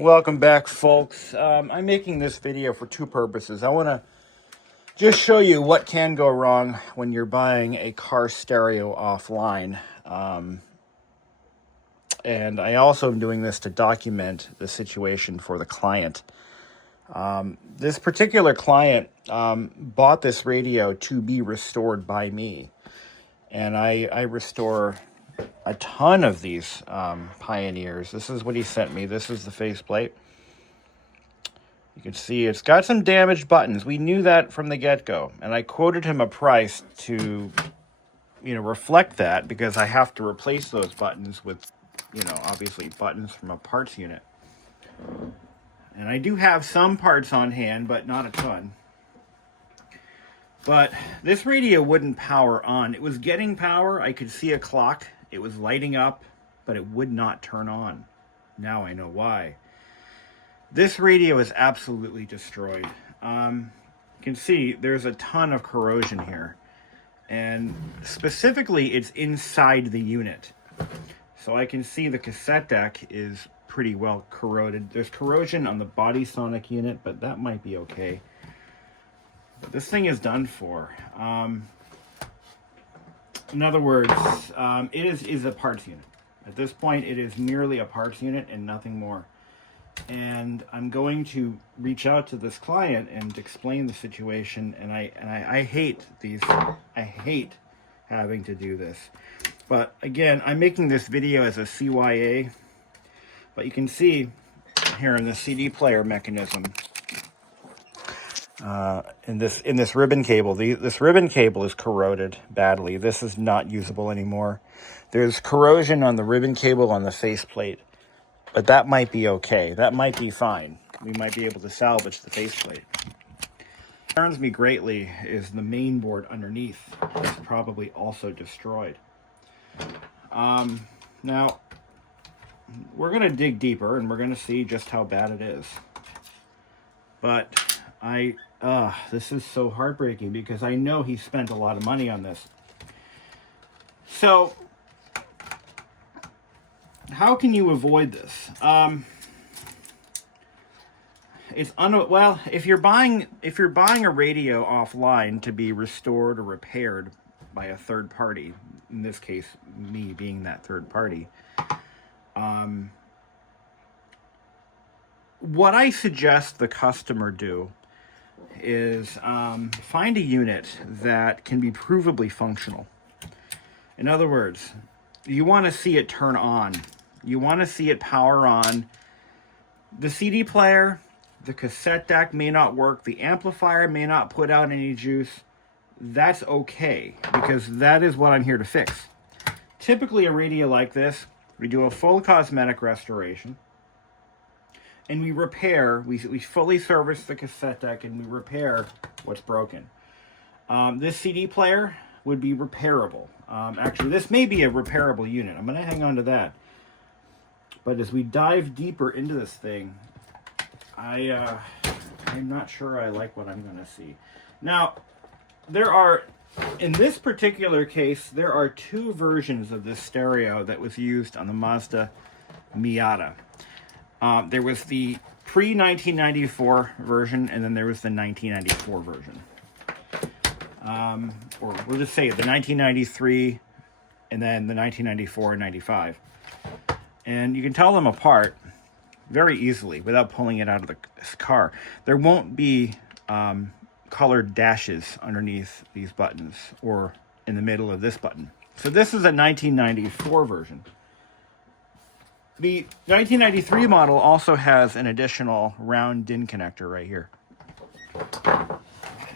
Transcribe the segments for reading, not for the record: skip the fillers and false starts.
Welcome back, folks. I'm making this video for two purposes. I want to just show you what can go wrong when you're buying a car stereo offline. And I also am doing this to document the situation for the client. This particular client bought this radio to be restored by me. And I restore a ton of these Pioneers. This is what he sent me. This is the faceplate. You can see it's got some damaged buttons. We knew that from the get-go. And I quoted him a price to, reflect that, because I have to replace those buttons with, obviously buttons from a parts unit. And I do have some parts on hand, but not a ton. But this radio wouldn't power on. It was getting power. I could see a clock. It was lighting up, but it would not turn on. Now I know why. This radio is absolutely destroyed. You can see there's a ton of corrosion here. And specifically, it's inside the unit. So I can see the cassette deck is pretty well corroded. There's corrosion on the body sonic unit, but that might be okay. But this thing is done for. In other words, it is a parts unit. At this point, it is merely a parts unit and nothing more. And I'm going to reach out to this client and explain the situation. And I hate these. I hate having to do this. But again, I'm making this video as a CYA. But you can see here in the CD player mechanism, in this ribbon cable, this ribbon cable is corroded badly. This is not usable anymore. There's corrosion on the ribbon cable on the faceplate. But that might be okay. That might be fine. We might be able to salvage the faceplate. What concerns me greatly is the main board underneath is probably also destroyed. Now, we're going to dig deeper and we're going to see just how bad it is. But this is so heartbreaking because I know he spent a lot of money on this. So, how can you avoid this? If you're buying a radio offline to be restored or repaired by a third party, in this case, me being that third party, what I suggest the customer do is find a unit that can be provably functional. In other words, you want to see it turn on. You want to see it power on. The CD player, the cassette deck may not work. The amplifier may not put out any juice. That's okay, because that is what I'm here to fix. Typically, a radio like this, we do a full cosmetic restoration. And we repair, we fully service the cassette deck and we repair what's broken. This CD player would be repairable. Actually, this may be a repairable unit. I'm going to hang on to that. But as we dive deeper into this thing, I'm not sure I like what I'm going to see. Now, in this particular case, there are two versions of this stereo that was used on the Mazda Miata. There was the pre-1994 version, and then there was the 1994 version. Or we'll just say the 1993, and then the 1994 and 95. And you can tell them apart very easily without pulling it out of the car. There won't be colored dashes underneath these buttons or in the middle of this button. So this is a 1994 version. The 1993 model also has an additional round DIN connector right here.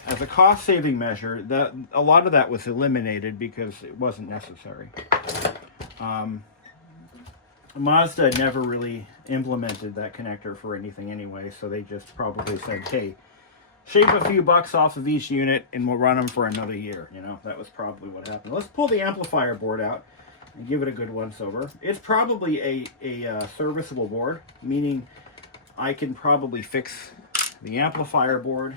As a cost-saving measure, a lot of that was eliminated because it wasn't necessary. Mazda never really implemented that connector for anything anyway, so they just probably said, hey, shave a few bucks off of each unit and we'll run them for another year. That was probably what happened. Let's pull the amplifier board out and give it a good once-over. It's probably a serviceable board, meaning I can probably fix the amplifier board.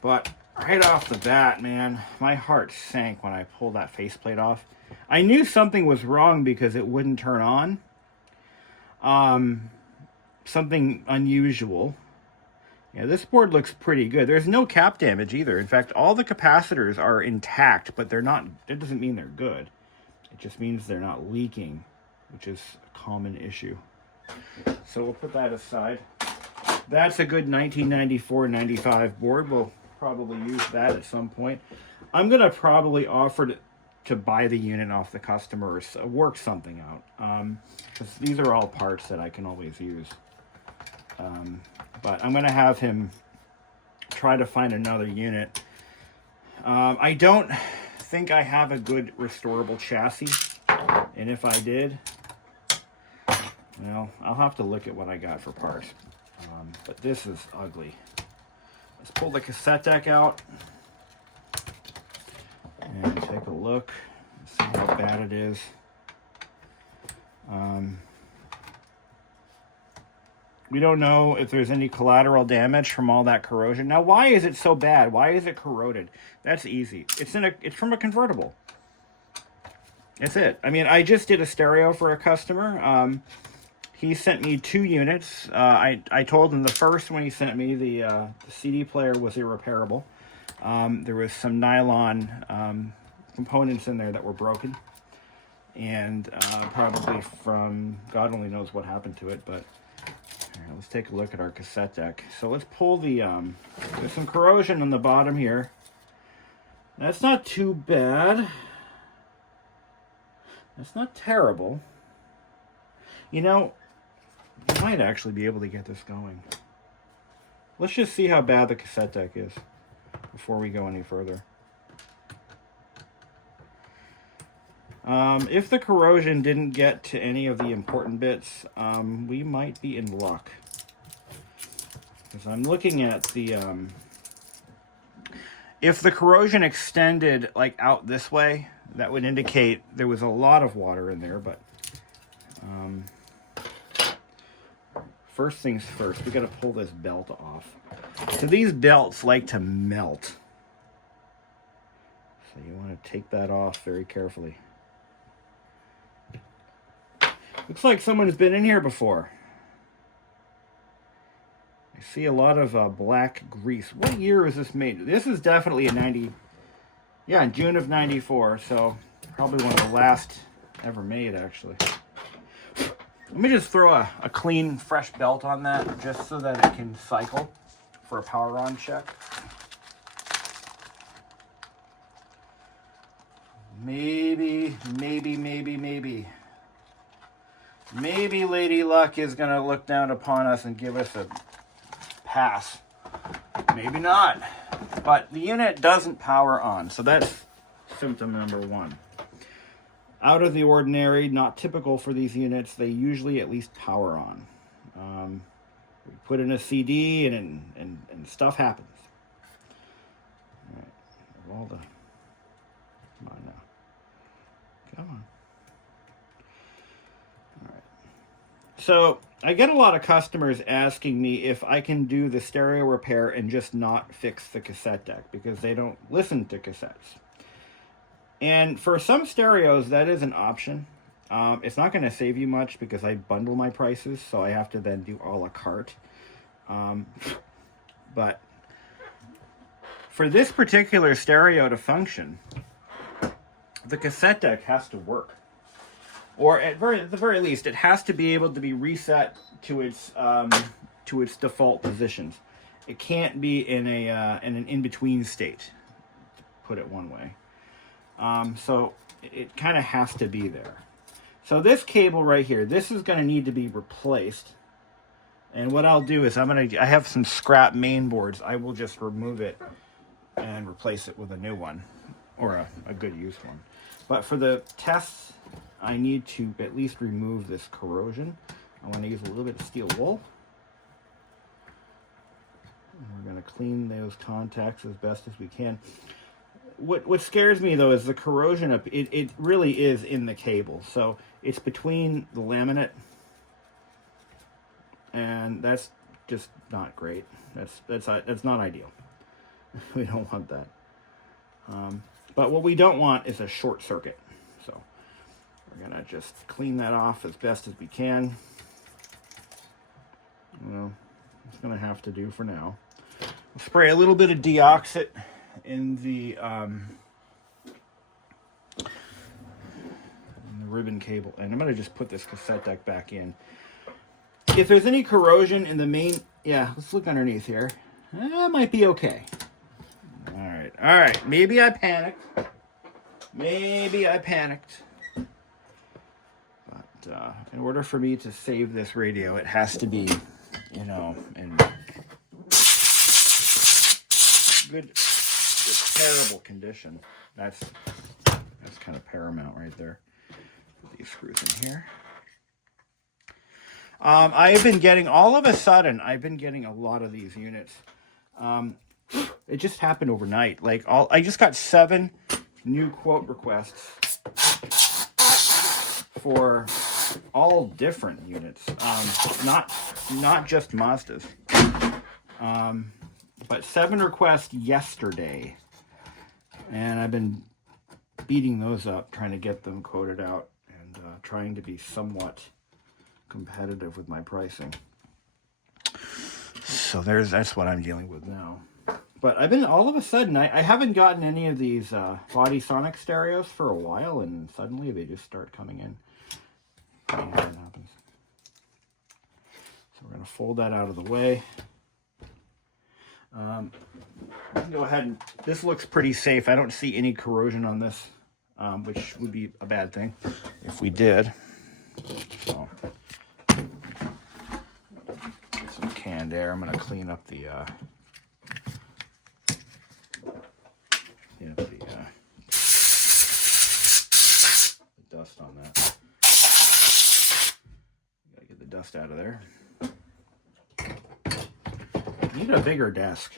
But right off the bat, man, my heart sank when I pulled that faceplate off. I knew something was wrong because it wouldn't turn on. something unusual. Yeah, this board looks pretty good. There's no cap damage either. In fact, all the capacitors are intact, but they're not, it doesn't mean they're good. It just means they're not leaking, which is a common issue. So we'll put that aside. That's a good 1994-95 board. We'll probably use that at some point. I'm going to probably offer to buy the unit off the customer or work something out. Because these are all parts that I can always use. But I'm going to have him try to find another unit. I don't think I have a good restorable chassis. And if I did, well, I'll have to look at what I got for parts. But this is ugly. Let's pull the cassette deck out and take a look, see how bad it is. We don't know if there's any collateral damage from all that corrosion. Now, why is it so bad? Why is it corroded? That's easy. It's from a convertible. That's it. I mean, I just did a stereo for a customer. He sent me 2 units. I told him the first one he sent me, the CD player was irreparable. There was some nylon components in there that were broken. And probably from, God only knows what happened to it, but all right, let's take a look at our cassette deck. So let's pull the, there's some corrosion on the bottom here. That's not too bad. That's not terrible. You know, I might actually be able to get this going. Let's just see how bad the cassette deck is before we go any further. If the corrosion didn't get to any of the important bits, we might be in luck. Because I'm looking at the... if the corrosion extended like out this way, that would indicate there was a lot of water in there, but... first things first, we got to pull this belt off. So these belts like to melt. So you want to take that off very carefully. Looks like someone's been in here before. I see a lot of black grease. What year is this made? This is definitely a 90... Yeah, in June of 94, so probably one of the last ever made, actually. Let me just throw a clean, fresh belt on that, just so that it can cycle for a power on check. Maybe Lady Luck is going to look down upon us and give us a pass. Maybe not. But the unit doesn't power on, so that's symptom number 1. Out of the ordinary, not typical for these units, they usually at least power on. We put in a CD and stuff happens. All right, all the... Come on now. Come on. All right. So I get a lot of customers asking me if I can do the stereo repair and just not fix the cassette deck because they don't listen to cassettes. And for some stereos, that is an option. It's not going to save you much because I bundle my prices, so I have to then do a la carte. But for this particular stereo to function, the cassette deck has to work. Or at the very least, it has to be able to be reset to its default positions. It can't be in an in-between state, to put it one way. So it kind of has to be there. So this cable right here, this is going to need to be replaced. And what I'll do is I have some scrap main boards. I will just remove it and replace it with a new one, or a good use one. But for the tests, I need to at least remove this corrosion. I want to use a little bit of steel wool. And we're going to clean those contacts as best as we can. What scares me, though, is the corrosion. It really is in the cable. So it's between the laminate, and that's just not great. That's not ideal. We don't want that. But what we don't want is a short circuit. So we're going to just clean that off as best as we can. Well, it's going to have to do for now. I'll spray a little bit of deoxit in the ribbon cable, and I'm going to just put this cassette deck back in. If there's any corrosion in the main, yeah, let's look underneath here. That might be okay. All right. Maybe I panicked. But in order for me to save this radio, it has to be, you know, in good terrible condition. That's kind of paramount right there. Put these screws in here. I've been getting, all of a sudden, I've been getting a lot of these units. It just happened overnight. Like, I just got 7 new quote requests for all different units. Not just Mazdas. But 7 requests yesterday. And I've been beating those up, trying to get them quoted out, and trying to be somewhat competitive with my pricing. So that's what I'm dealing with now. But I've been, all of a sudden, I haven't gotten any of these body sonic stereos for a while, and suddenly they just start coming in. And that happens. So we're going to fold that out of the way. Go ahead and, this looks pretty safe. I don't see any corrosion on this, which would be a bad thing if we did. So, get some canned air. I'm going to clean up the dust on that. Gotta get the dust out of there. Need a bigger desk.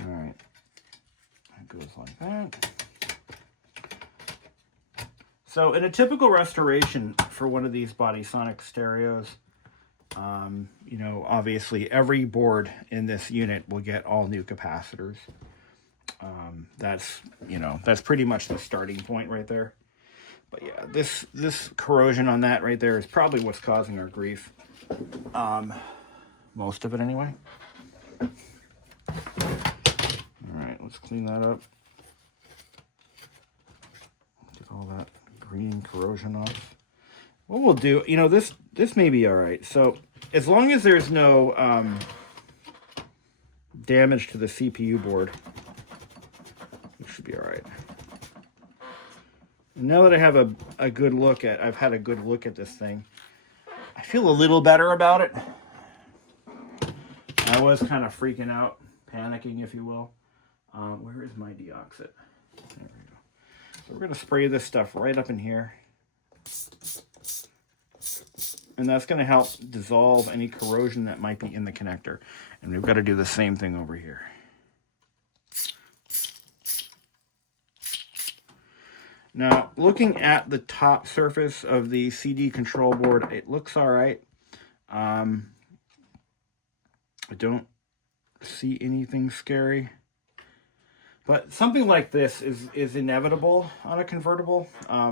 All right, that goes like that. So in a typical restoration for one of these body sonic stereos, you know, obviously every board in this unit will get all new capacitors. That's, you know, that's pretty much the starting point right there. But yeah, this corrosion on that right there is probably what's causing our grief. Most of it anyway. All right, let's clean that up. Get all that green corrosion off. What we'll do, you know, this may be all right. So as long as there's no damage to the CPU board, it should be all right. And now that I have a good look at, I've had a good look at this thing, I feel a little better about it. I was kind of freaking out, panicking, if you will. Where is my deoxit? There we go. So we're going to spray this stuff right up in here. And that's going to help dissolve any corrosion that might be in the connector. And we've got to do the same thing over here. Now, looking at the top surface of the CD control board, it looks all right. I don't see anything scary. But something like this is inevitable on a convertible. I mean,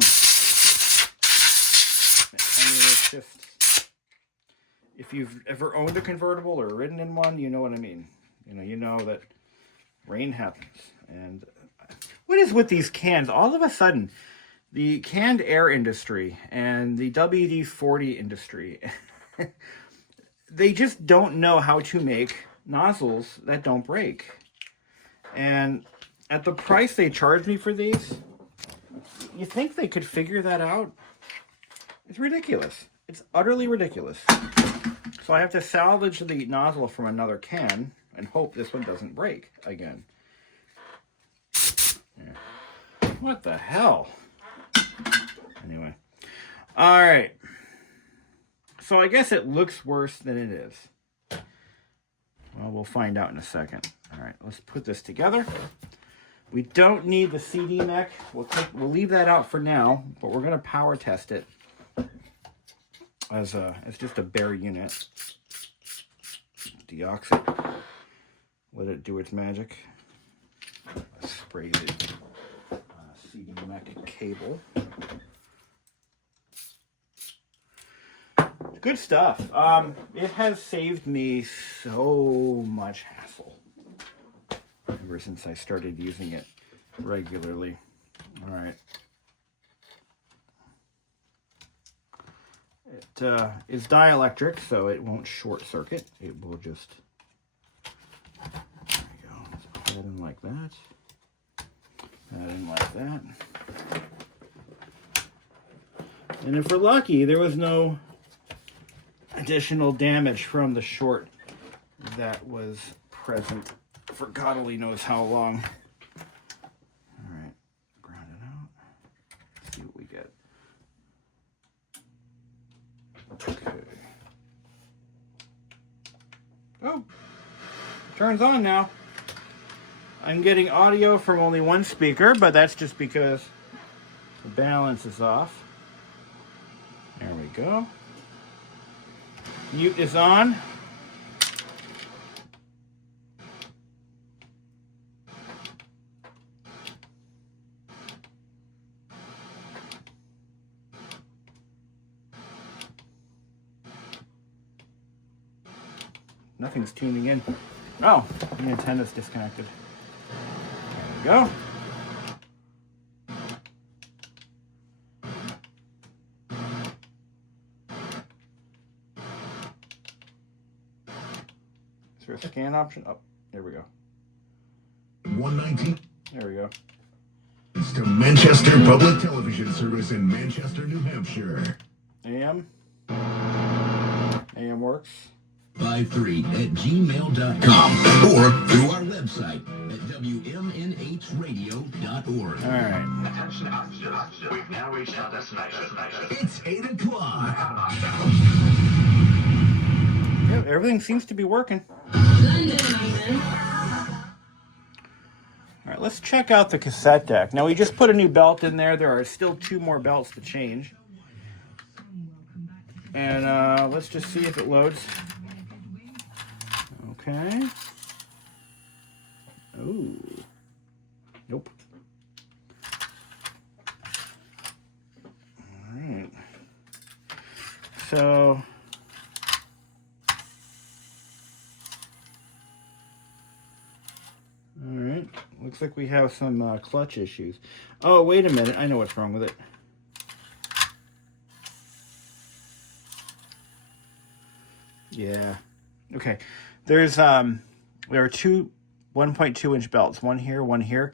it's just, if you've ever owned a convertible or ridden in one, you know what I mean. You know that rain happens. And what is with these cans? All of a sudden, the canned air industry and the WD-40 industry, they just don't know how to make nozzles that don't break. And at the price they charge me for these, you think they could figure that out? It's ridiculous. It's utterly ridiculous. So I have to salvage the nozzle from another can and hope this one doesn't break again. Yeah. What the hell? Anyway. All right. So I guess it looks worse than it is. Well, we'll find out in a second. All right, let's put this together. We don't need the CD neck. We'll leave that out for now, but we're going to power test it as just a bare unit. Deoxit. Let it do its magic. Spray the CD neck cable. The Good stuff. It has saved me so much hassle ever since I started using it regularly. All right. It is dielectric, so it won't short circuit. It will just, there we go. Let's put that in like that. That in like that. And if we're lucky, there was no additional damage from the short that was present for God only knows how long. All right, ground it out. Let's see what we get. Okay. Oh, turns on now. I'm getting audio from only one speaker, but that's just because the balance is off. There we go. Mute is on. Nothing's tuning in. Oh, the antenna's disconnected. There we go. Is there a scan option? Oh, there we go. 119. There we go. It's to Manchester Public Television Service in Manchester, New Hampshire. AM. AM works. 53@gmail.com or through our website at wmnhradio.org. All right. Attention passengers, we've now reached our destination. It's 8 o'clock. Yep, everything seems to be working. All right, let's check out the cassette deck. Now, we just put a new belt in there. There are still 2 more belts to change. And let's just see if it loads. Okay. Ooh. Nope. All right. So... all right. Looks like we have some clutch issues. Oh, wait a minute. I know what's wrong with it. Yeah. Okay. There are 2 1.2 inch belts. One here, one here.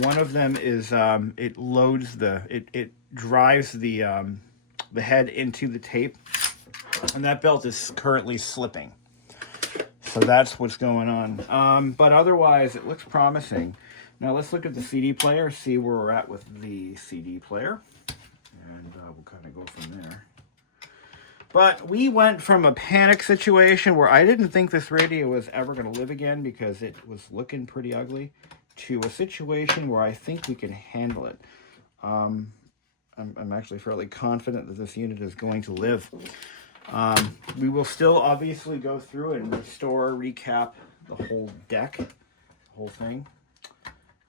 One of them is it loads it drives the head into the tape, and that belt is currently slipping. So that's what's going on. But otherwise, it looks promising. Now let's look at the CD player, see where we're at with the CD player, and we'll kind of go from there. But we went from a panic situation where I didn't think this radio was ever going to live again because it was looking pretty ugly, to a situation where I think we can handle it. I'm actually fairly confident that this unit is going to live. We will still obviously go through and restore, recap the whole deck, the whole thing.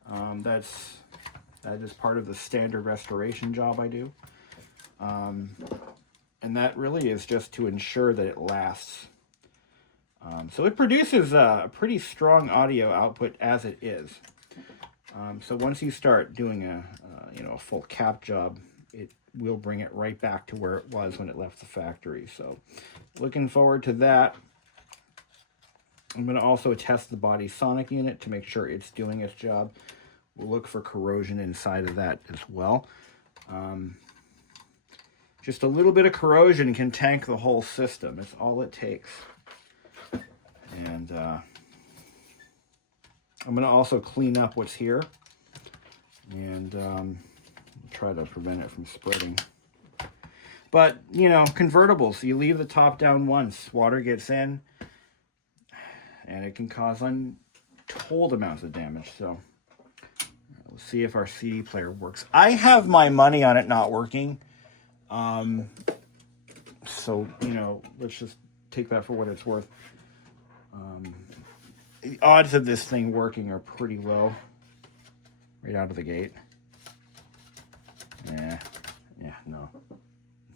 That is part of the standard restoration job I do. And that really is just to ensure that it lasts. So it produces a pretty strong audio output as it is. So once you start doing a full cap job, it will bring it right back to where it was when it left the factory. So looking forward to that. I'm going to also test the body sonic unit to make sure it's doing its job. We'll look for corrosion inside of that as well. Just a little bit of corrosion can tank the whole system. It's all it takes. And I'm going to also clean up what's here and try to prevent it from spreading. But, convertibles, you leave the top down once, water gets in, and it can cause untold amounts of damage. So let's see if our CD player works. I have my money on it not working. So, let's just take that for what it's worth. The odds of this thing working are pretty low right out of the gate.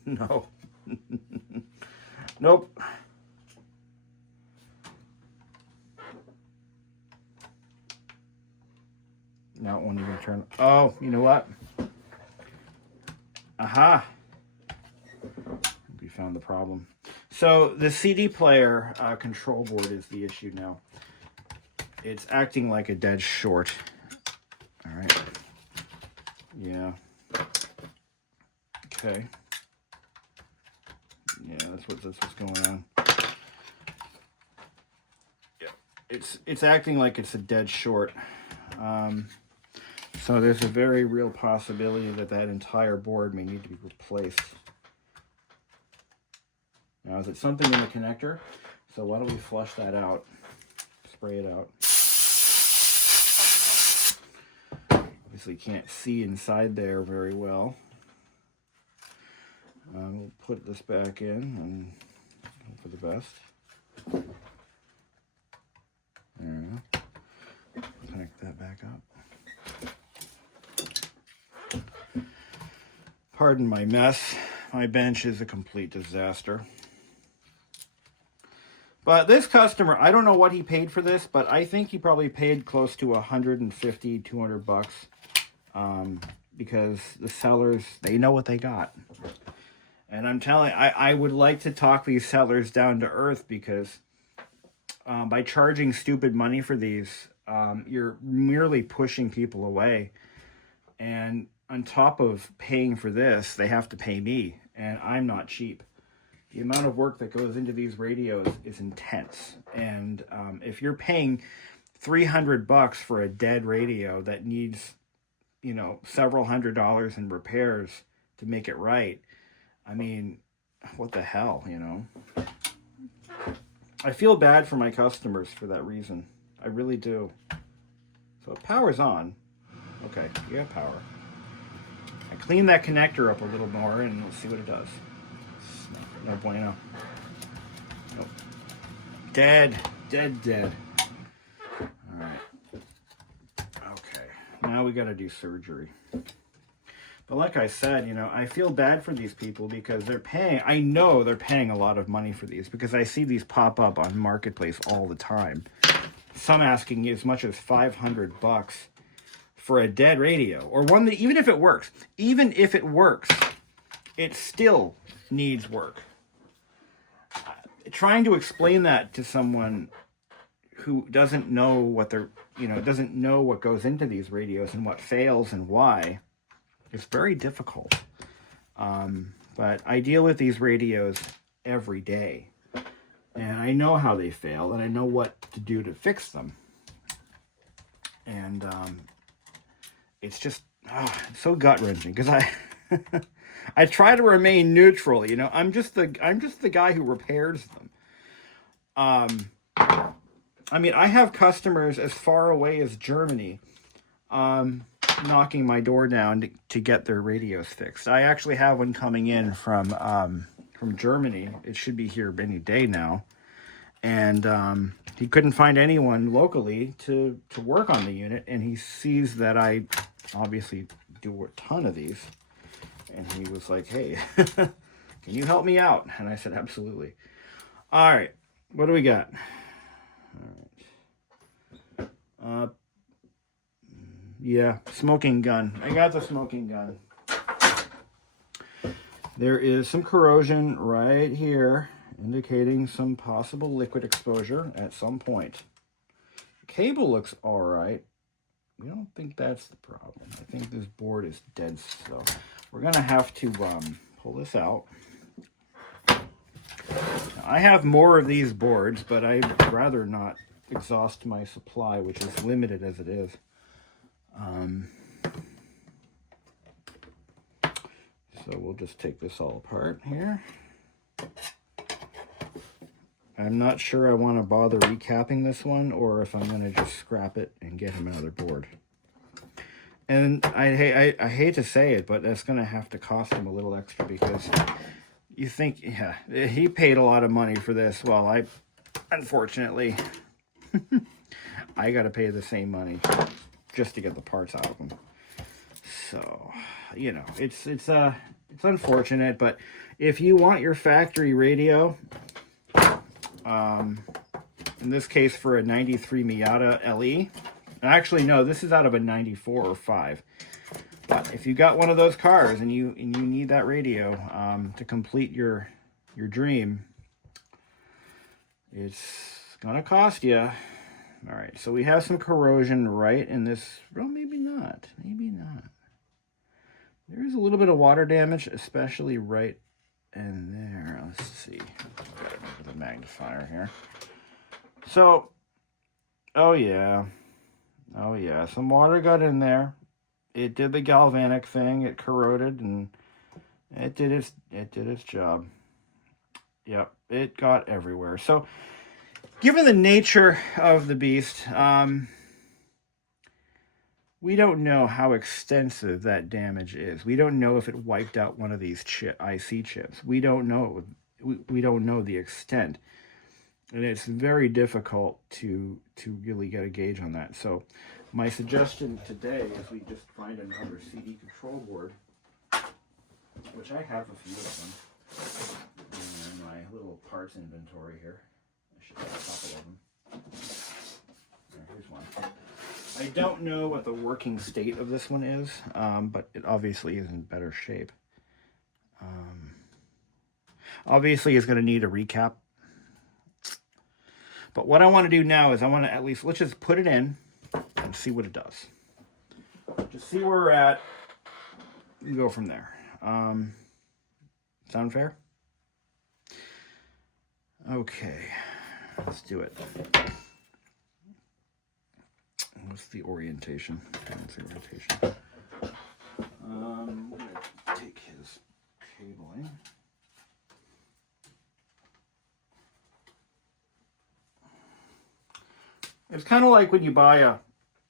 No. Nope. Not one even turn. Oh, you know what? Aha. We found the problem. So the CD player control board is the issue now. It's acting like a dead short. All right. Yeah. Okay. Yeah, that's what's going on. Yeah. It's acting like it's a dead short. So there's a very real possibility that that entire board may need to be replaced. Now, is it something in the connector? So why don't we flush that out? Spray it out. Obviously can't see inside there very well. We'll put this back in and hope for the best. There we go. Connect that back up. Pardon my mess. My bench is a complete disaster. But this customer, I don't know what he paid for this, but I think he probably paid close to 150, 200 bucks. Because the sellers, they know what they got. And I'm telling you, I would like to talk these sellers down to earth, because by charging stupid money for these, you're merely pushing people away. And on top of paying for this, they have to pay me, and I'm not cheap. The amount of work that goes into these radios is intense. And if you're paying 300 bucks for a dead radio that needs, you know, several $100s in repairs to make it right, I mean, what the hell, you know? I feel bad for my customers for that reason. I really do. So power's on. Okay, you got power. I clean that connector up a little more and we'll see what it does. No bueno. Nope. Dead. Dead. All right. Okay. Now we got to do surgery. But like I said, you know, I feel bad for these people because they're paying. I know they're paying a lot of money for these because I see these pop up on Marketplace all the time. Some asking as much as 500 bucks for a dead radio, or one that even if it works, it still needs work. Trying to explain that to someone who doesn't know what they're, you know, doesn't know what goes into these radios and what fails and why, is very difficult. But I deal with these radios every day, and I know how they fail, and I know what to do to fix them. And it's just it's so gut-wrenching because I try to remain neutral, you know. I'm just the guy who repairs them. I mean, I have customers as far away as Germany knocking my door down to get their radios fixed. I actually have one coming in from Germany. It should be here any day now. And he couldn't find anyone locally to work on the unit, and he sees that I obviously do a ton of these. And he was like, hey, can you help me out? And I said, absolutely. All right. What do we got? All right. Yeah, smoking gun. I got the smoking gun. There is some corrosion right here, indicating some possible liquid exposure at some point. The cable looks all right. We don't think that's the problem. I think this board is dead slow. We're going to have to pull this out. Now, I have more of these boards, but I'd rather not exhaust my supply, which is limited as it is. So we'll just take this all apart here. I'm not sure I want to bother recapping this one, or if I'm going to just scrap it and get him another board. And I hate to say it, but that's going to have to cost him a little extra, because you think, yeah, he paid a lot of money for this. Well, unfortunately, I got to pay the same money just to get the parts out of them. So, you know, it's It's unfortunate, but if you want your factory radio, in this case for a 93 Miata LE, actually no, this is out of a 94 or 5. But if you got one of those cars and you need that radio to complete your dream, it's gonna cost you. All right, so we have some corrosion right in this. Well, maybe not. Maybe not. There is a little bit of water damage, especially right in there. Let's see. The magnifier here. So, oh yeah, some water got in there. It did the galvanic thing. It corroded and it did its job. Yep, it got everywhere. So, given the nature of the beast, we don't know how extensive that damage is. We don't know if it wiped out one of these IC chips. We don't know. We don't know the extent, and it's very difficult to really get a gauge on that. So, my suggestion today is we just find another CD control board, which I have a few of them in my little parts inventory here. I should have a couple of them. Here's one. I don't know what the working state of this one is, but it obviously is in better shape. Obviously, it's going to need a recap. But what I want to do now is I want to at least, let's just put it in and see what it does. Just see where we're at and go from there. Sound fair? Okay, let's do it. What's the orientation? What's the orientation? I'm going to take his cabling. It's kind of like when you buy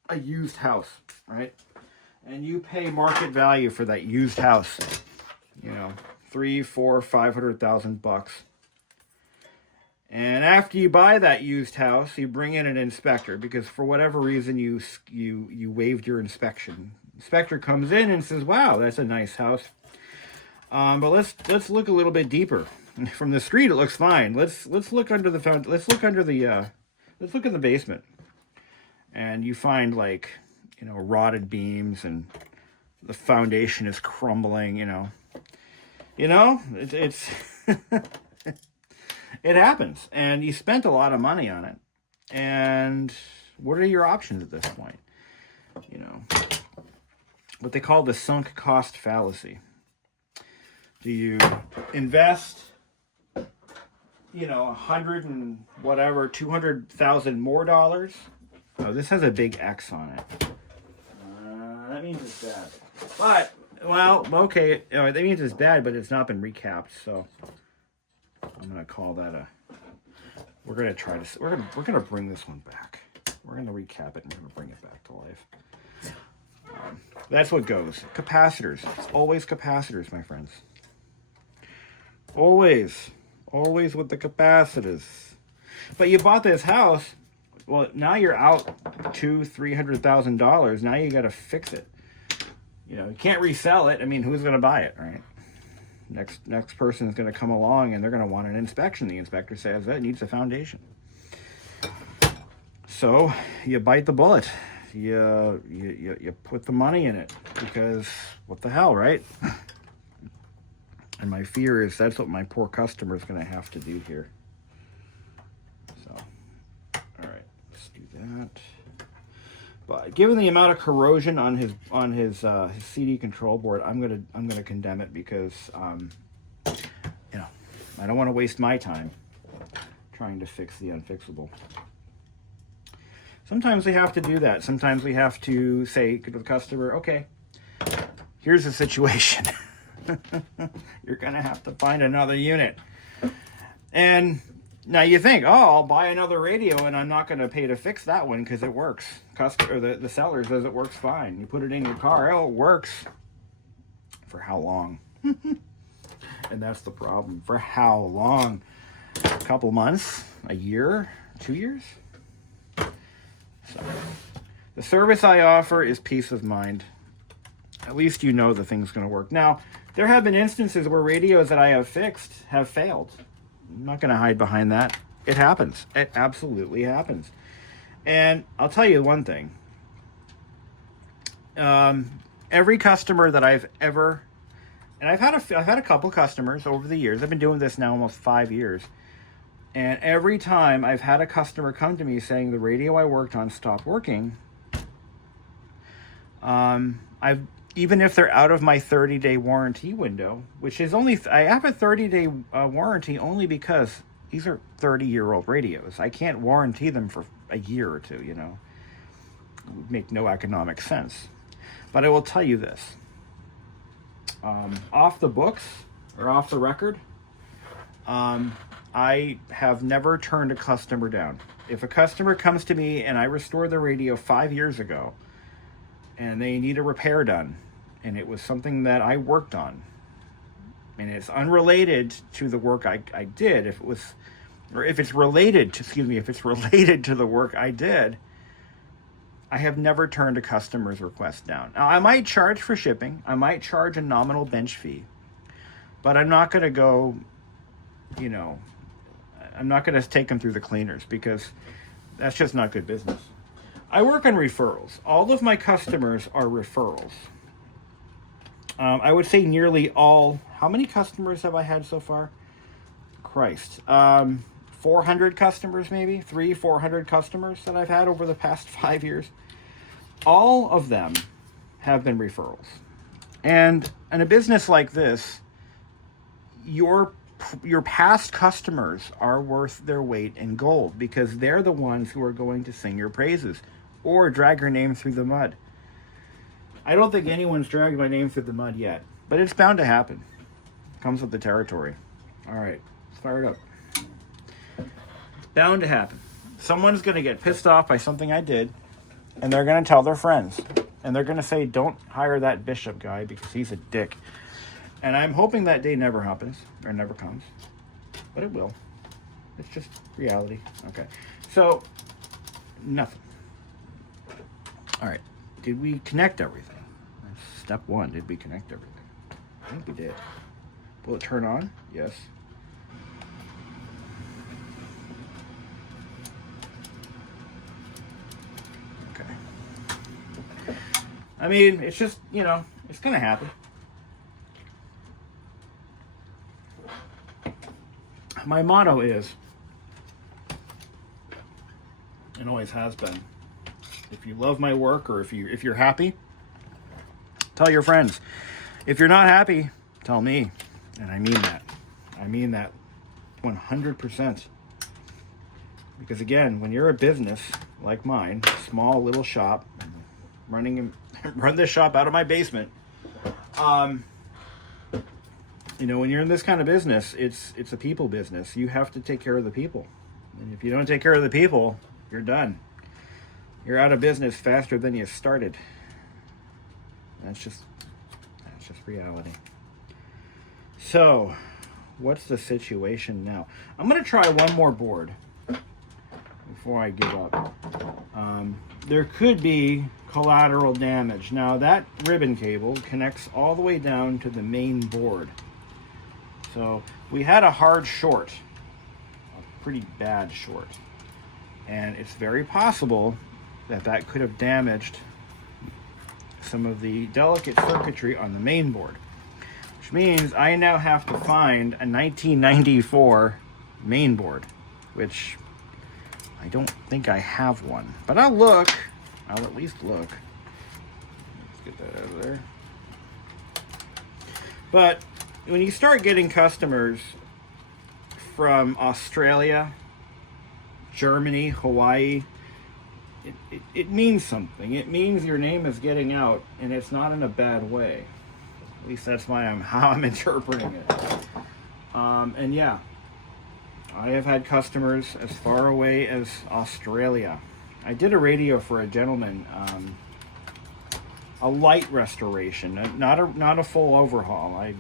a used house, right? And you pay market value for that used house. You know, $300,000, $400,000, $500,000. And after you buy that used house, you bring in an inspector because for whatever reason you waived your inspection. Inspector comes in and says, "Wow, that's a nice house." But let's look a little bit deeper. From the street, it looks fine. Let's look under the let's look in the basement, and you find, like, you know, rotted beams and the foundation is crumbling. It's it happens, and you spent a lot of money on it. And what are your options at this point? You know, what they call the sunk cost fallacy. Do you invest, you know, 100 and whatever, 200,000 more dollars? Oh, this has a big X on it. That means it's bad. But, well, okay, that means it's bad, but it's not been recapped, so I'm gonna call that we're gonna try to, we're gonna bring this one back. We're gonna recap it and we're gonna bring it back to life. That's what goes. Capacitors. It's always capacitors, my friends. Always with the capacitors. But you bought this house. Well, now you're out $200,000-$300,000. Now you got to fix it. You know, you can't resell it. I mean, who's going to buy it, right? Next person is going to come along and they're going to want an inspection. The inspector says that it needs a foundation. So you bite the bullet. You put the money in it because what the hell, right? And my fear is that's what my poor customer is going to have to do here. So, all right, let's do that. But given the amount of corrosion on his CD control board, I'm gonna condemn it because you know, I don't want to waste my time trying to fix the unfixable. Sometimes we have to do that. Sometimes we have to say to the customer, okay, here's the situation. You're going to have to find another unit. And now you think, oh, I'll buy another radio and I'm not going to pay to fix that one because it works. The seller says it works fine. You put it in your car, oh, it works. For how long? And that's the problem. For how long? A couple months? A year? 2 years? So, the service I offer is peace of mind. at least you know the thing's going to work. Now, there have been instances where radios that I have fixed have failed. I'm not going to hide behind that. It happens. It absolutely happens. And I'll tell you one thing. Every customer that I've ever, and I've had a couple customers over the years. I've been doing this now almost 5 years. And every time I've had a customer come to me saying the radio I worked on stopped working, even if they're out of my 30-day warranty window, which is only, I have a 30-day warranty only because these are 30-year-old radios. I can't warranty them for a year or two, you know. It would make no economic sense. But I will tell you this. Off the books, or off the record, I have never turned a customer down. If a customer comes to me and I restored the radio 5 years ago, and they need a repair done, and it was something that I worked on, and it's unrelated to the work I did, if it's related to the work I did, I have never turned a customer's request down. Now, I might charge for shipping, I might charge a nominal bench fee, but I'm not going to go, you know, I'm not going to take them through the cleaners, because that's just not good business. I work on referrals. All of my customers are referrals. I would say nearly all. How many customers have I had so far? Christ. 400 customers, maybe 400 customers that I've had over the past 5 years. All of them have been referrals. And in a business like this, your past customers are worth their weight in gold, because they're the ones who are going to sing your praises or drag your name through the mud. I don't think anyone's dragged my name through the mud yet, but it's bound to happen. It comes with the territory. All right, let's fire it up. It's bound to happen. Someone's going to get pissed off by something I did, and they're going to tell their friends, and they're going to say, don't hire that Bishop guy because he's a dick. And I'm hoping that day never happens, or never comes, but it will. It's just reality. Okay, so nothing. All right, did we connect everything? That's step one. Did we connect everything? I think we did. Will it turn on? Yes. Okay. I mean, it's just, you know, it's gonna happen. My motto is, and always has been, if you love my work, or if you're happy, tell your friends. If you're not happy, tell me. And I mean that. I mean that 100%. Because again, when you're a business like mine, small little shop, run this shop out of my basement, you know, when you're in this kind of business, it's a people business. You have to take care of the people. And if you don't take care of the people, you're done. You're out of business faster than you started. That's just reality. So, what's the situation now? I'm going to try one more board before I give up. There could be collateral damage. Now, that ribbon cable connects all the way down to the main board. So we had a hard short, a pretty bad short, and it's very possible that could have damaged some of the delicate circuitry on the main board, which means I now have to find a 1994 main board, which I don't think I have one, but I'll look. I'll at least look. Let's get that out of there. But when you start getting customers from Australia, Germany, Hawaii, it means something. It means your name is getting out, and it's not in a bad way. At least that's how I'm interpreting it. And yeah, I have had customers as far away as Australia. I did a radio for a gentleman, a light restoration, not a full overhaul. I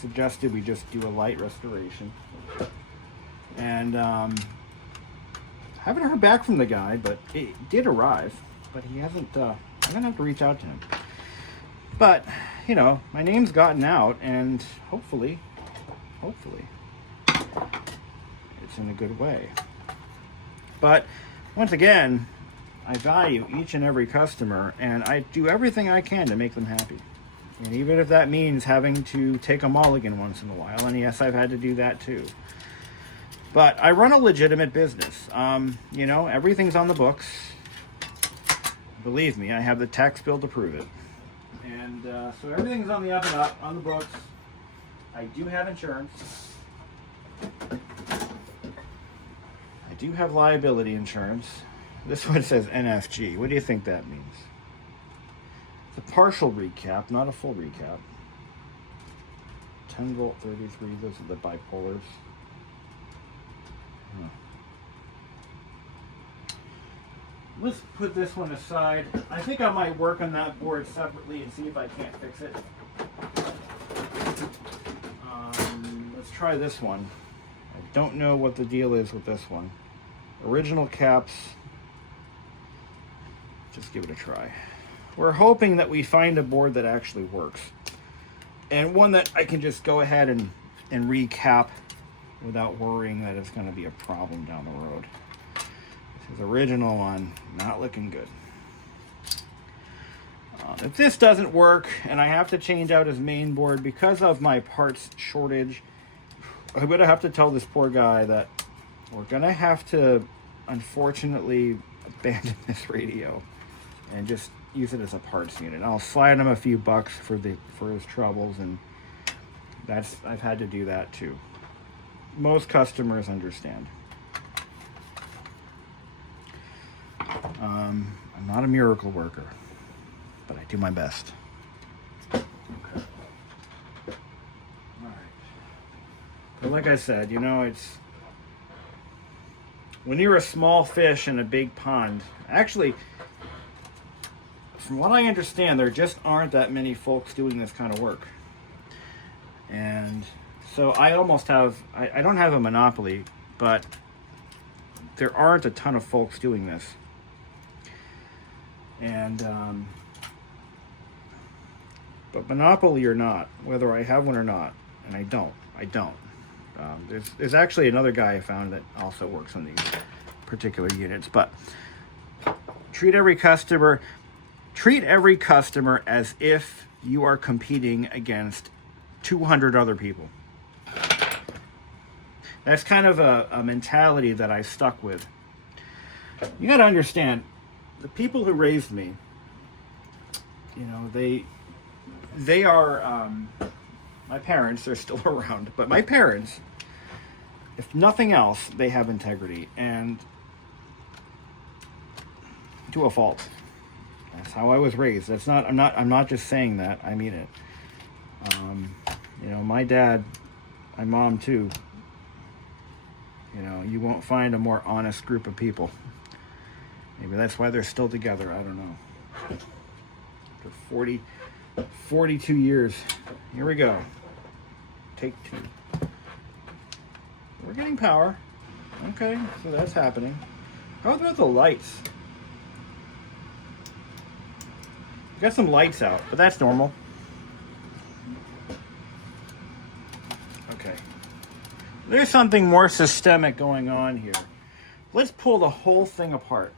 suggested we just do a light restoration. And haven't heard back from the guy, but it did arrive. But he hasn't, I'm going to have to reach out to him. But, you know, my name's gotten out, and hopefully, it's in a good way. But, once again, I value each and every customer, and I do everything I can to make them happy. And even if that means having to take a mulligan once in a while, and yes, I've had to do that too. But I run a legitimate business. You know, everything's on the books. Believe me, I have the tax bill to prove it. And so everything's on the up and up, on the books. I do have insurance. I do have liability insurance. This one says NFG. What do you think that means? It's a partial recap, not a full recap. 10 volt 33, those are the bipolars. Huh. Let's put this one aside. I think I might work on that board separately and see if I can't fix it. Let's try this one. I don't know what the deal is with this one. Original caps. Just give it a try. We're hoping that we find a board that actually works. And one that I can just go ahead and recap without worrying that it's going to be a problem down the road. This is original one, not looking good. If this doesn't work and I have to change out his main board because of my parts shortage, I'm going to have to tell this poor guy that we're going to have to, unfortunately, abandon this radio and just use it as a parts unit. I'll slide him a few bucks for his troubles, and I've had to do that too. Most customers understand. I'm not a miracle worker, but I do my best. Okay. All right. But like I said, you know, it's when you're a small fish in a big pond. Actually, from what I understand, there just aren't that many folks doing this kind of work. And so I almost have, I don't have a monopoly, but there aren't a ton of folks doing this. And, but monopoly or not, whether I have one or not, and I don't. There's actually another guy I found that also works on these particular units, but treat every customer as if you are competing against 200 other people. That's kind of a mentality that I stuck with. You got to understand, the people who raised me, you know, they are my parents. They're still around, but my parents, if nothing else, they have integrity, and to a fault. That's how I was raised. I'm not just saying that. I mean it. You know, my dad, my mom too. You know, you won't find a more honest group of people. Maybe that's why they're still together. I don't know. After 42 years. Here we go. Take 2. We're getting power. Okay, so that's happening. How about the lights? Got some lights out, but that's normal. Okay. There's something more systemic going on here. Let's pull the whole thing apart.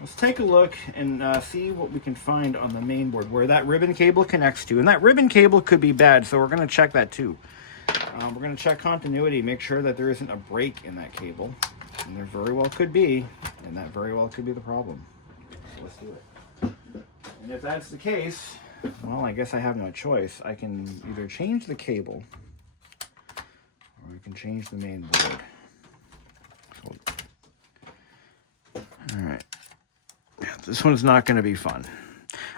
Let's take a look and see what we can find on the main board where that ribbon cable connects to. And that ribbon cable could be bad, so we're going to check that too. We're going to check continuity, make sure that there isn't a break in that cable. And there very well could be, and that very well could be the problem. So let's do it. And if that's the case, well, I guess I have no choice. I can either change the cable or I can change the main board. All right. Yeah, this one's not going to be fun.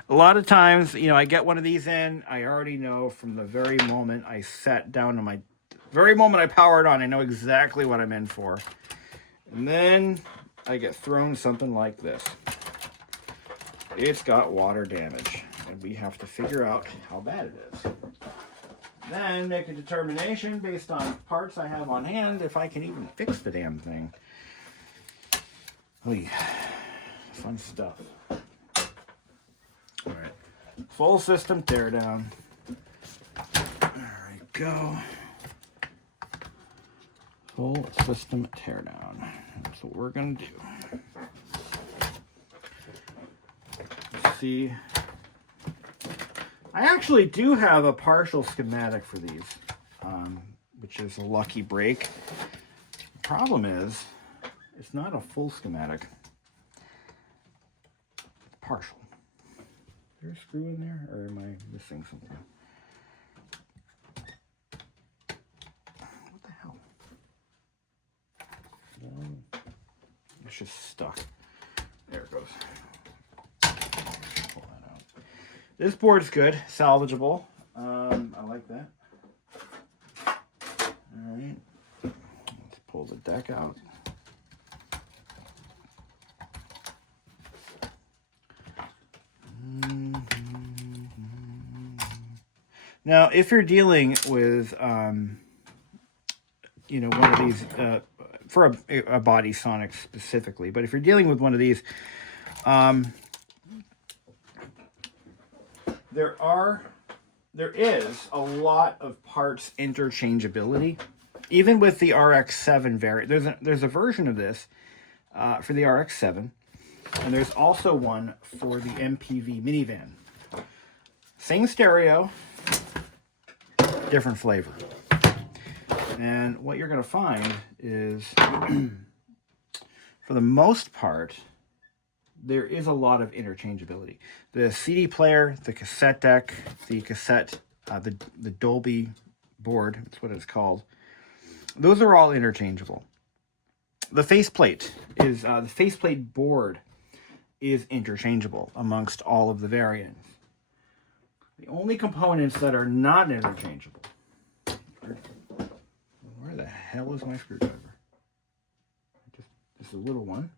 A lot of times, you know, I get one of these in, I already know from the very moment I sat down to very moment I power it on, I know exactly what I'm in for. And then I get thrown something like this. It's got water damage, and we have to figure out how bad it is. Then make a determination based on parts I have on hand if I can even fix the damn thing. Oh yeah, fun stuff. All right, Full system teardown. There we go. Full system teardown. That's what we're going to do. Let's see. I actually do have a partial schematic for these, which is a lucky break. The problem is, it's not a full schematic. It's partial. Is there a screw in there, or am I missing something? What the hell? It's just stuck. There it goes. Pull that out. This board's good, salvageable. I like that. All right, let's pull the deck out. Now, if you're dealing with, you know, one of these, for a body Sonic specifically, but if you're dealing with one of these, there is a lot of parts interchangeability, even with the RX-7 variant. There's a version of this for the RX-7, and there's also one for the MPV minivan. Same stereo, different flavor. And what you're going to find is, for the most part, there is a lot of interchangeability. The CD player, the cassette deck, the cassette, the Dolby board, that's what it's called. Those are all interchangeable. The faceplate is, the faceplate board is interchangeable amongst all of the variants. The only components that are not interchangeable. Where the hell is my screwdriver? Just a little one.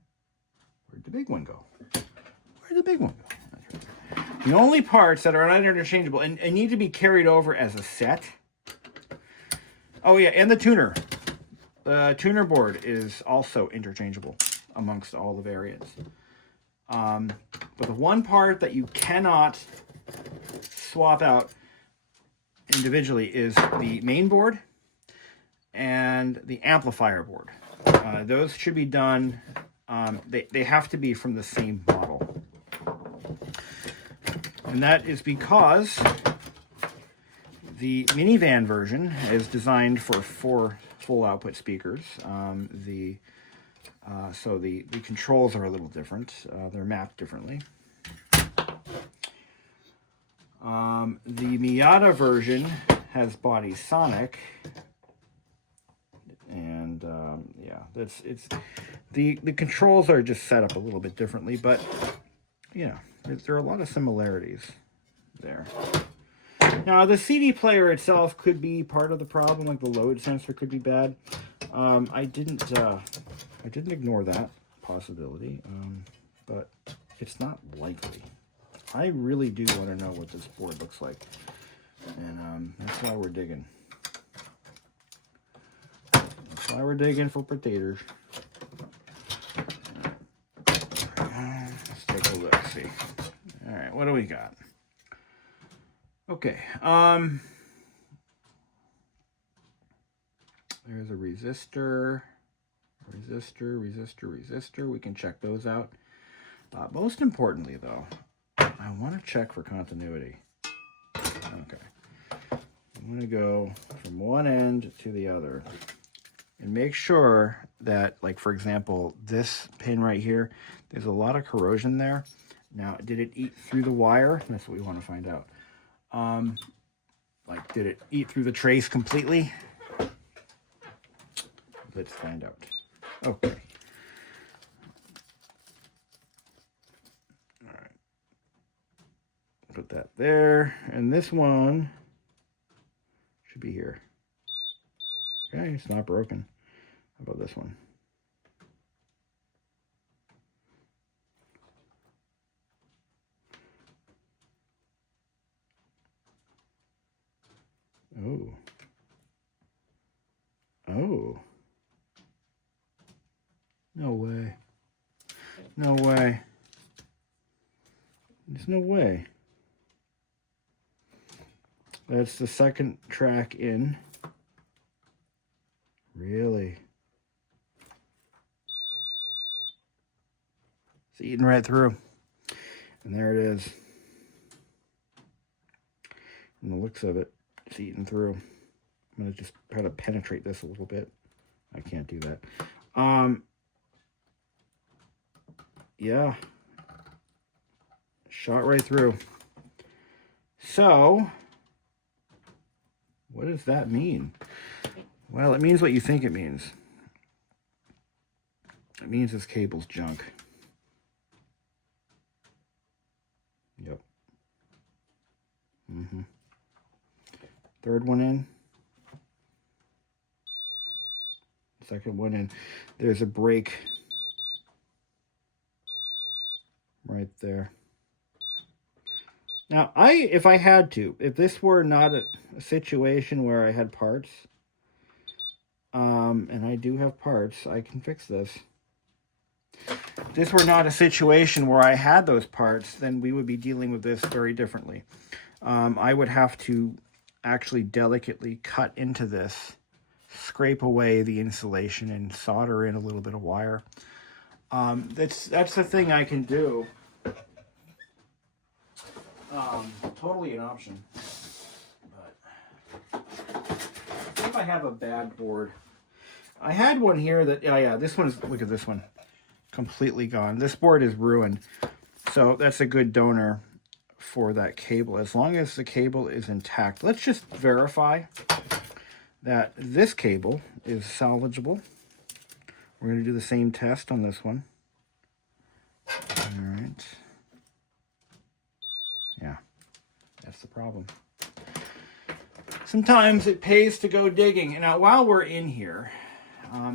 Where'd the big one go? Where'd the big one go? That's right. The only parts that are not interchangeable and need to be carried over as a set. Oh yeah, and the tuner. The tuner board is also interchangeable amongst all the variants. But the one part that you cannot swap out individually is the main board and the amplifier board. Those should be done, they have to be from the same model. And that is because the minivan version is designed for 4 full output speakers. So the controls are a little different. They're mapped differently. The Miata version has body Sonic, and yeah, the controls are just set up a little bit differently, but you know, there are a lot of similarities there. Now, the CD player itself could be part of the problem, like the load sensor could be bad. I didn't ignore that possibility, but it's not likely. I really do want to know what this board looks like, and that's why we're digging. That's why we're digging for potatoes. Let's take a look, see. All right, what do we got? Okay, there's a resistor. We can check those out. Most importantly, though, I want to check for continuity. Okay. I'm going to go from one end to the other and make sure that, like, for example, this pin right here, there's a lot of corrosion there. Now, did it eat through the wire? That's what we want to find out. Like, did it eat through the trace completely? Let's find out. Okay. All right. Put that there. And this one should be here. Okay, it's not broken. How about this one? Oh. Oh. No way. No way. There's no way. That's the second track in. Really? It's eating right through. And there it is. And the looks of it, it's eating through. I'm going to just try to penetrate this a little bit. I can't do that. Yeah. Shot right through. So, what does that mean? Well, it means what you think it means. It means this cable's junk. Yep. Third one in. Second one in. There's a break right there. Now, if I had to, if this were not a situation where I had parts, and I do have parts, I can fix this. If this were not a situation where I had those parts, then we would be dealing with this very differently. I would have to actually delicately cut into this, scrape away the insulation, and solder in a little bit of wire. That's the thing I can do. Totally an option. But if I have a bad board, I had one here that, yeah, this one's, look at this one, completely gone. This board is ruined. So that's a good donor for that cable, as long as the cable is intact. Let's just verify that this cable is salvageable. We're going to do the same test on this one. All right. Yeah, that's the problem. Sometimes it pays to go digging. Now, while we're in here,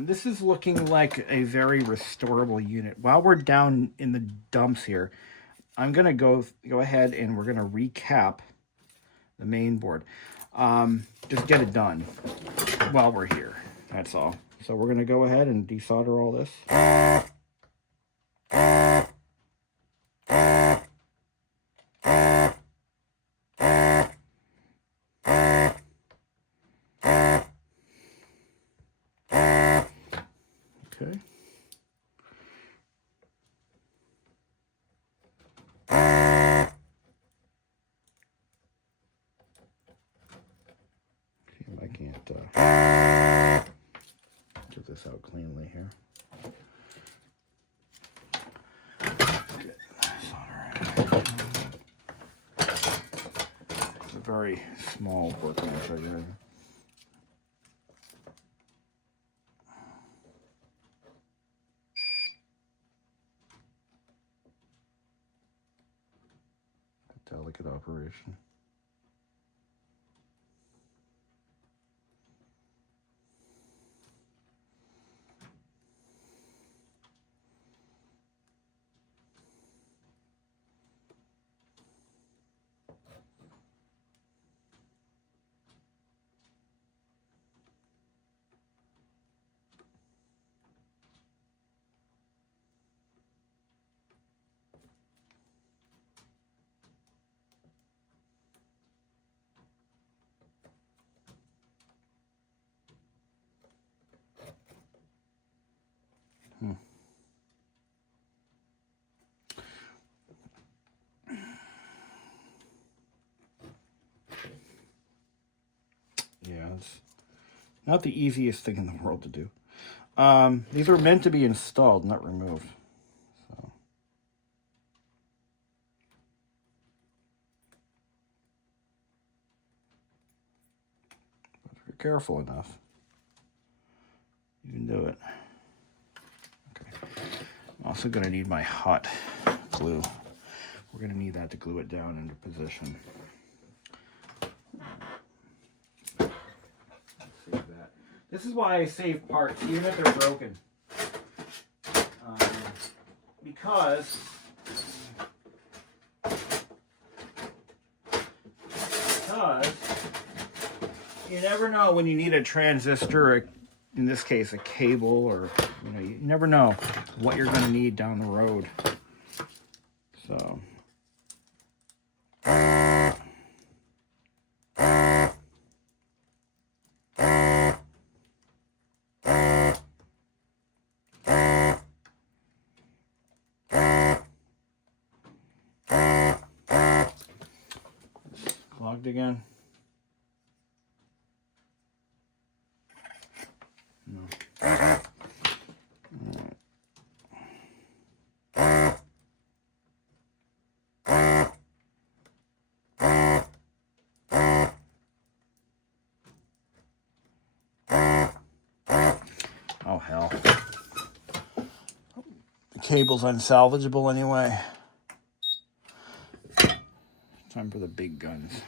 this is looking like a very restorable unit. While we're down in the dumps here, I'm going to go ahead and we're going to recap the main board. Just get it done while we're here. That's all. So we're going to go ahead and desolder all this. Okay. See if I can't get this out cleanly here. Okay. It's a very small workbench right here. Delicate operation. Yeah, it's not the easiest thing in the world to do. These were meant to be installed, not removed. So. But if you're careful enough, you can do it. Okay. I'm also going to need my hot glue. We're going to need that to glue it down into position. Save that. This is why I save parts, even if they're broken. Because you never know when you need a transistor, or in this case a cable, or you never know what you're going to need down the road. So Clogged again? No. Oh, hell. The cable's unsalvageable anyway. Time for the big guns.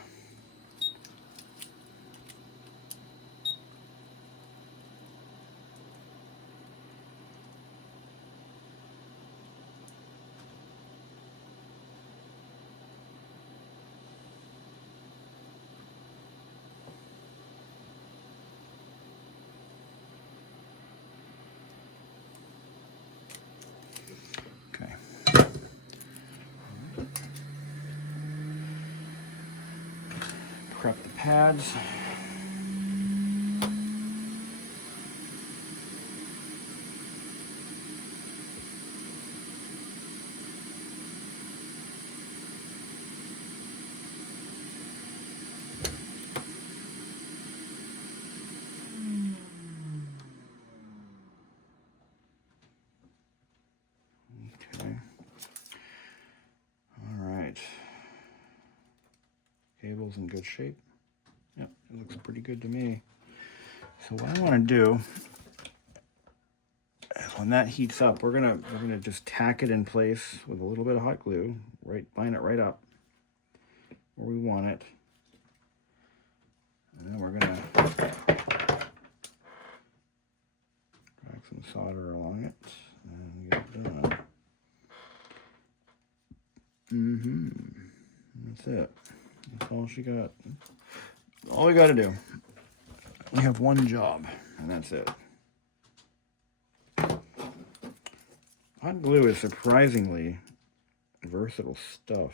Okay. Prep the pads. Okay. All right. Cable's in good shape. Yep, it looks pretty good to me. So what I want to do is when that heats up, we're gonna just tack it in place with a little bit of hot glue, right, line it right up where we want it. And then we're gonna drag some solder along it and get it done. That's it. That's all she got. All we got to do. We have one job, and that's it. Hot glue is surprisingly versatile stuff.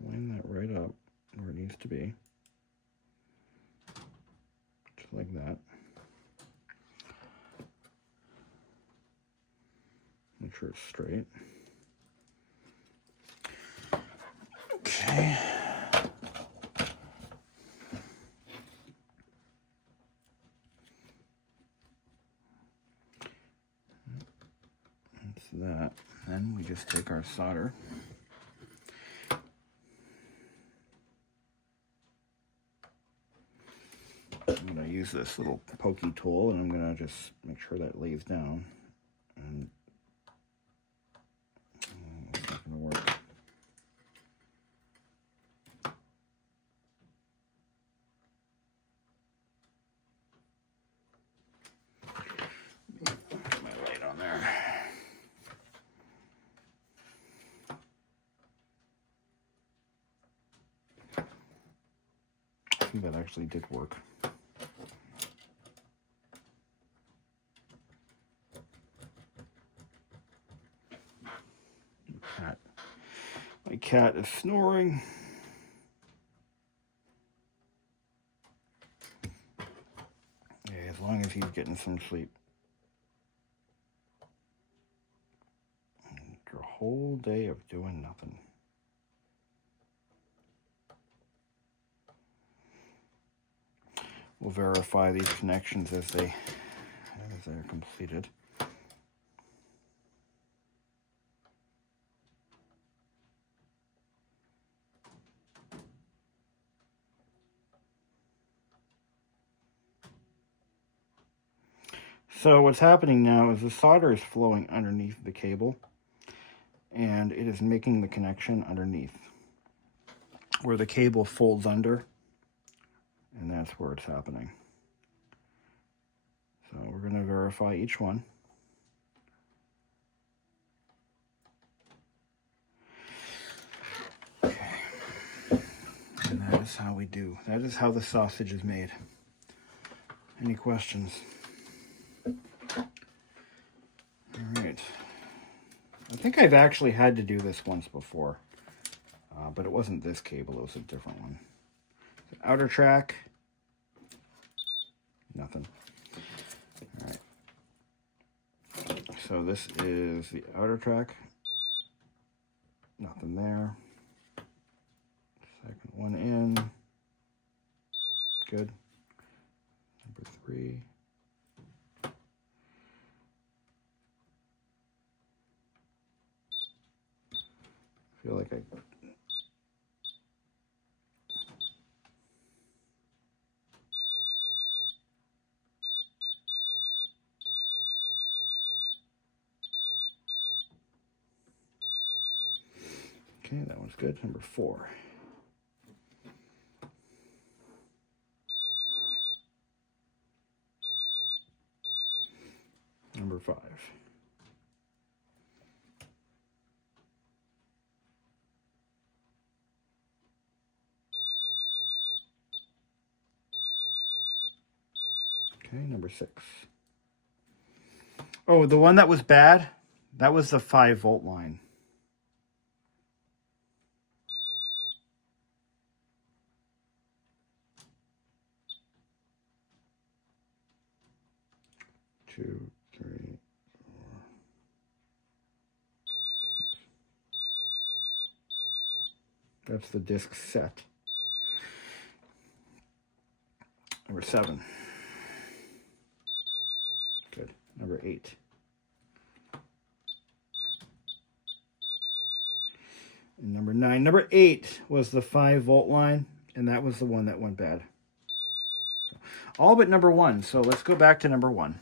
Line that right up where it needs to be. Just like that. Make sure it's straight. Okay. That's that. Then we just take our solder. I'm going to use this little pokey tool, and I'm going to just make sure that lays down. And it's not going to work. Put my light on there. I think that actually did work. My cat is snoring. Yeah, as long as he's getting some sleep. After a whole day of doing nothing. We'll verify these connections as they're completed. So what's happening now is the solder is flowing underneath the cable, and it is making the connection underneath where the cable folds under, and that's where it's happening. So we're going to verify each one. Okay. And that is how we do. That is how the sausage is made. Any questions? All right. I think I've actually had to do this once before, but it wasn't this cable, it was a different one. The outer track, nothing. All right. So this is the outer track. Nothing there. Second one in. Good. Number 3. I feel like okay, that one's good. Number 4. Number 5. Okay, number 6. Oh, the one that was bad, that was the 5-volt line. Two, three, 4. That's the disc set. Number 7. Good. Number 8. And number 9. Number 8 was the 5-volt line, and that was the one that went bad. All but number 1. So let's go back to number 1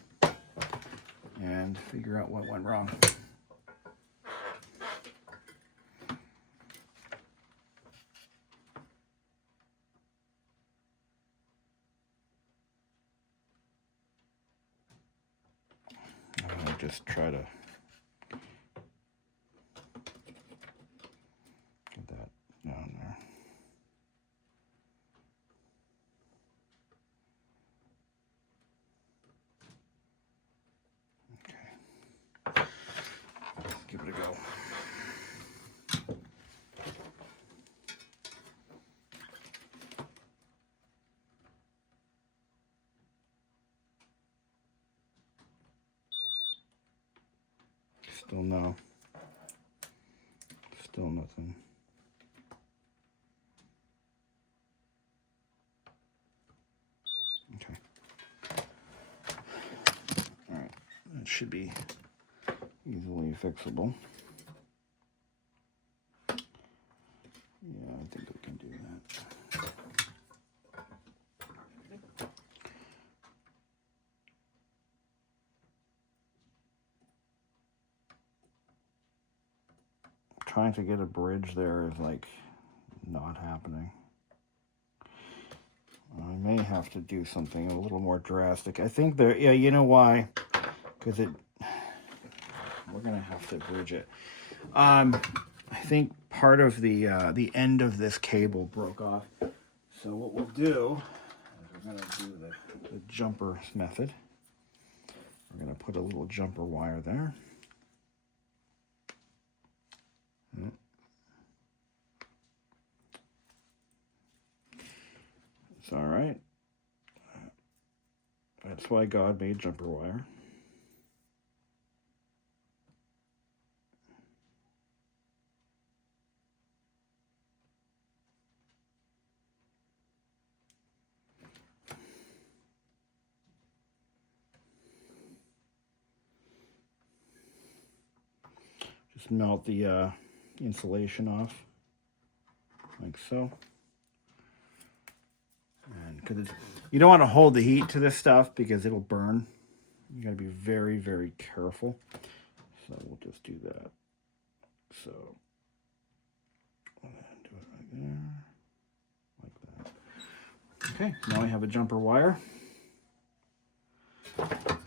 and figure out what went wrong. I'll just try to get that down there. Okay. Let's give it a go. Still no. Still nothing. Okay. All right. That should be easily fixable. Yeah, I think we can do that. Trying to get a bridge there is like not happening. I may have to do something a little more drastic. I think there, yeah, you know why? Because we're gonna have to bridge it. I think part of the end of this cable broke off. So what we'll do is we're gonna do the jumper method. We're gonna put a little jumper wire there. It's all right. That's why God made jumper wire. Just melt the insulation off, like so. And because you don't want to hold the heat to this stuff because it'll burn. You got to be very, very careful. So we'll just do that. So do it right there, like that. Okay, now we have a jumper wire.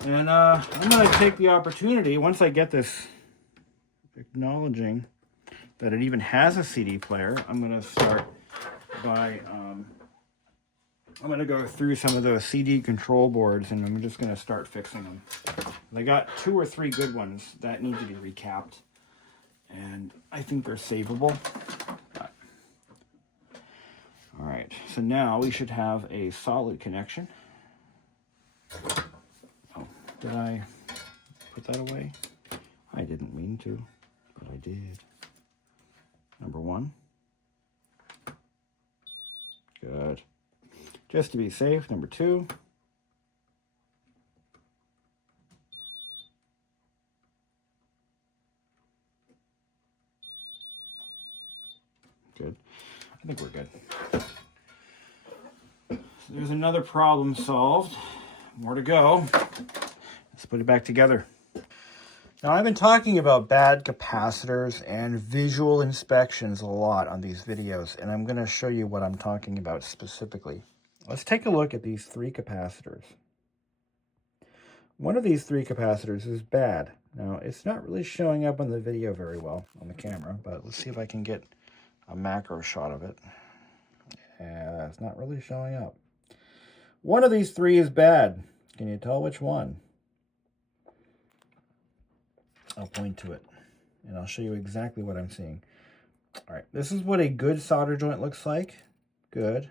And I'm going to take the opportunity, once I get this acknowledging that it even has a CD player, I'm going to start by, I'm going to go through some of those CD control boards and I'm just going to start fixing them. I got 2 or 3 good ones that need to be recapped, and I think they're savable. But, all right, so now we should have a solid connection. Oh, did I put that away? I didn't mean to, but I did. Number 1. Good. Just to be safe, number 2. Good. I think we're good. So there's another problem solved. More to go. Let's put it back together. Now, I've been talking about bad capacitors and visual inspections a lot on these videos, and I'm going to show you what I'm talking about specifically. Let's take a look at these 3 capacitors. One of these 3 capacitors is bad. Now, it's not really showing up on the video very well on the camera, but let's see if I can get a macro shot of it. Yeah, it's not really showing up. One of these 3 is bad. Can you tell which one? I'll point to it, and I'll show you exactly what I'm seeing. All right, this is what a good solder joint looks like. Good,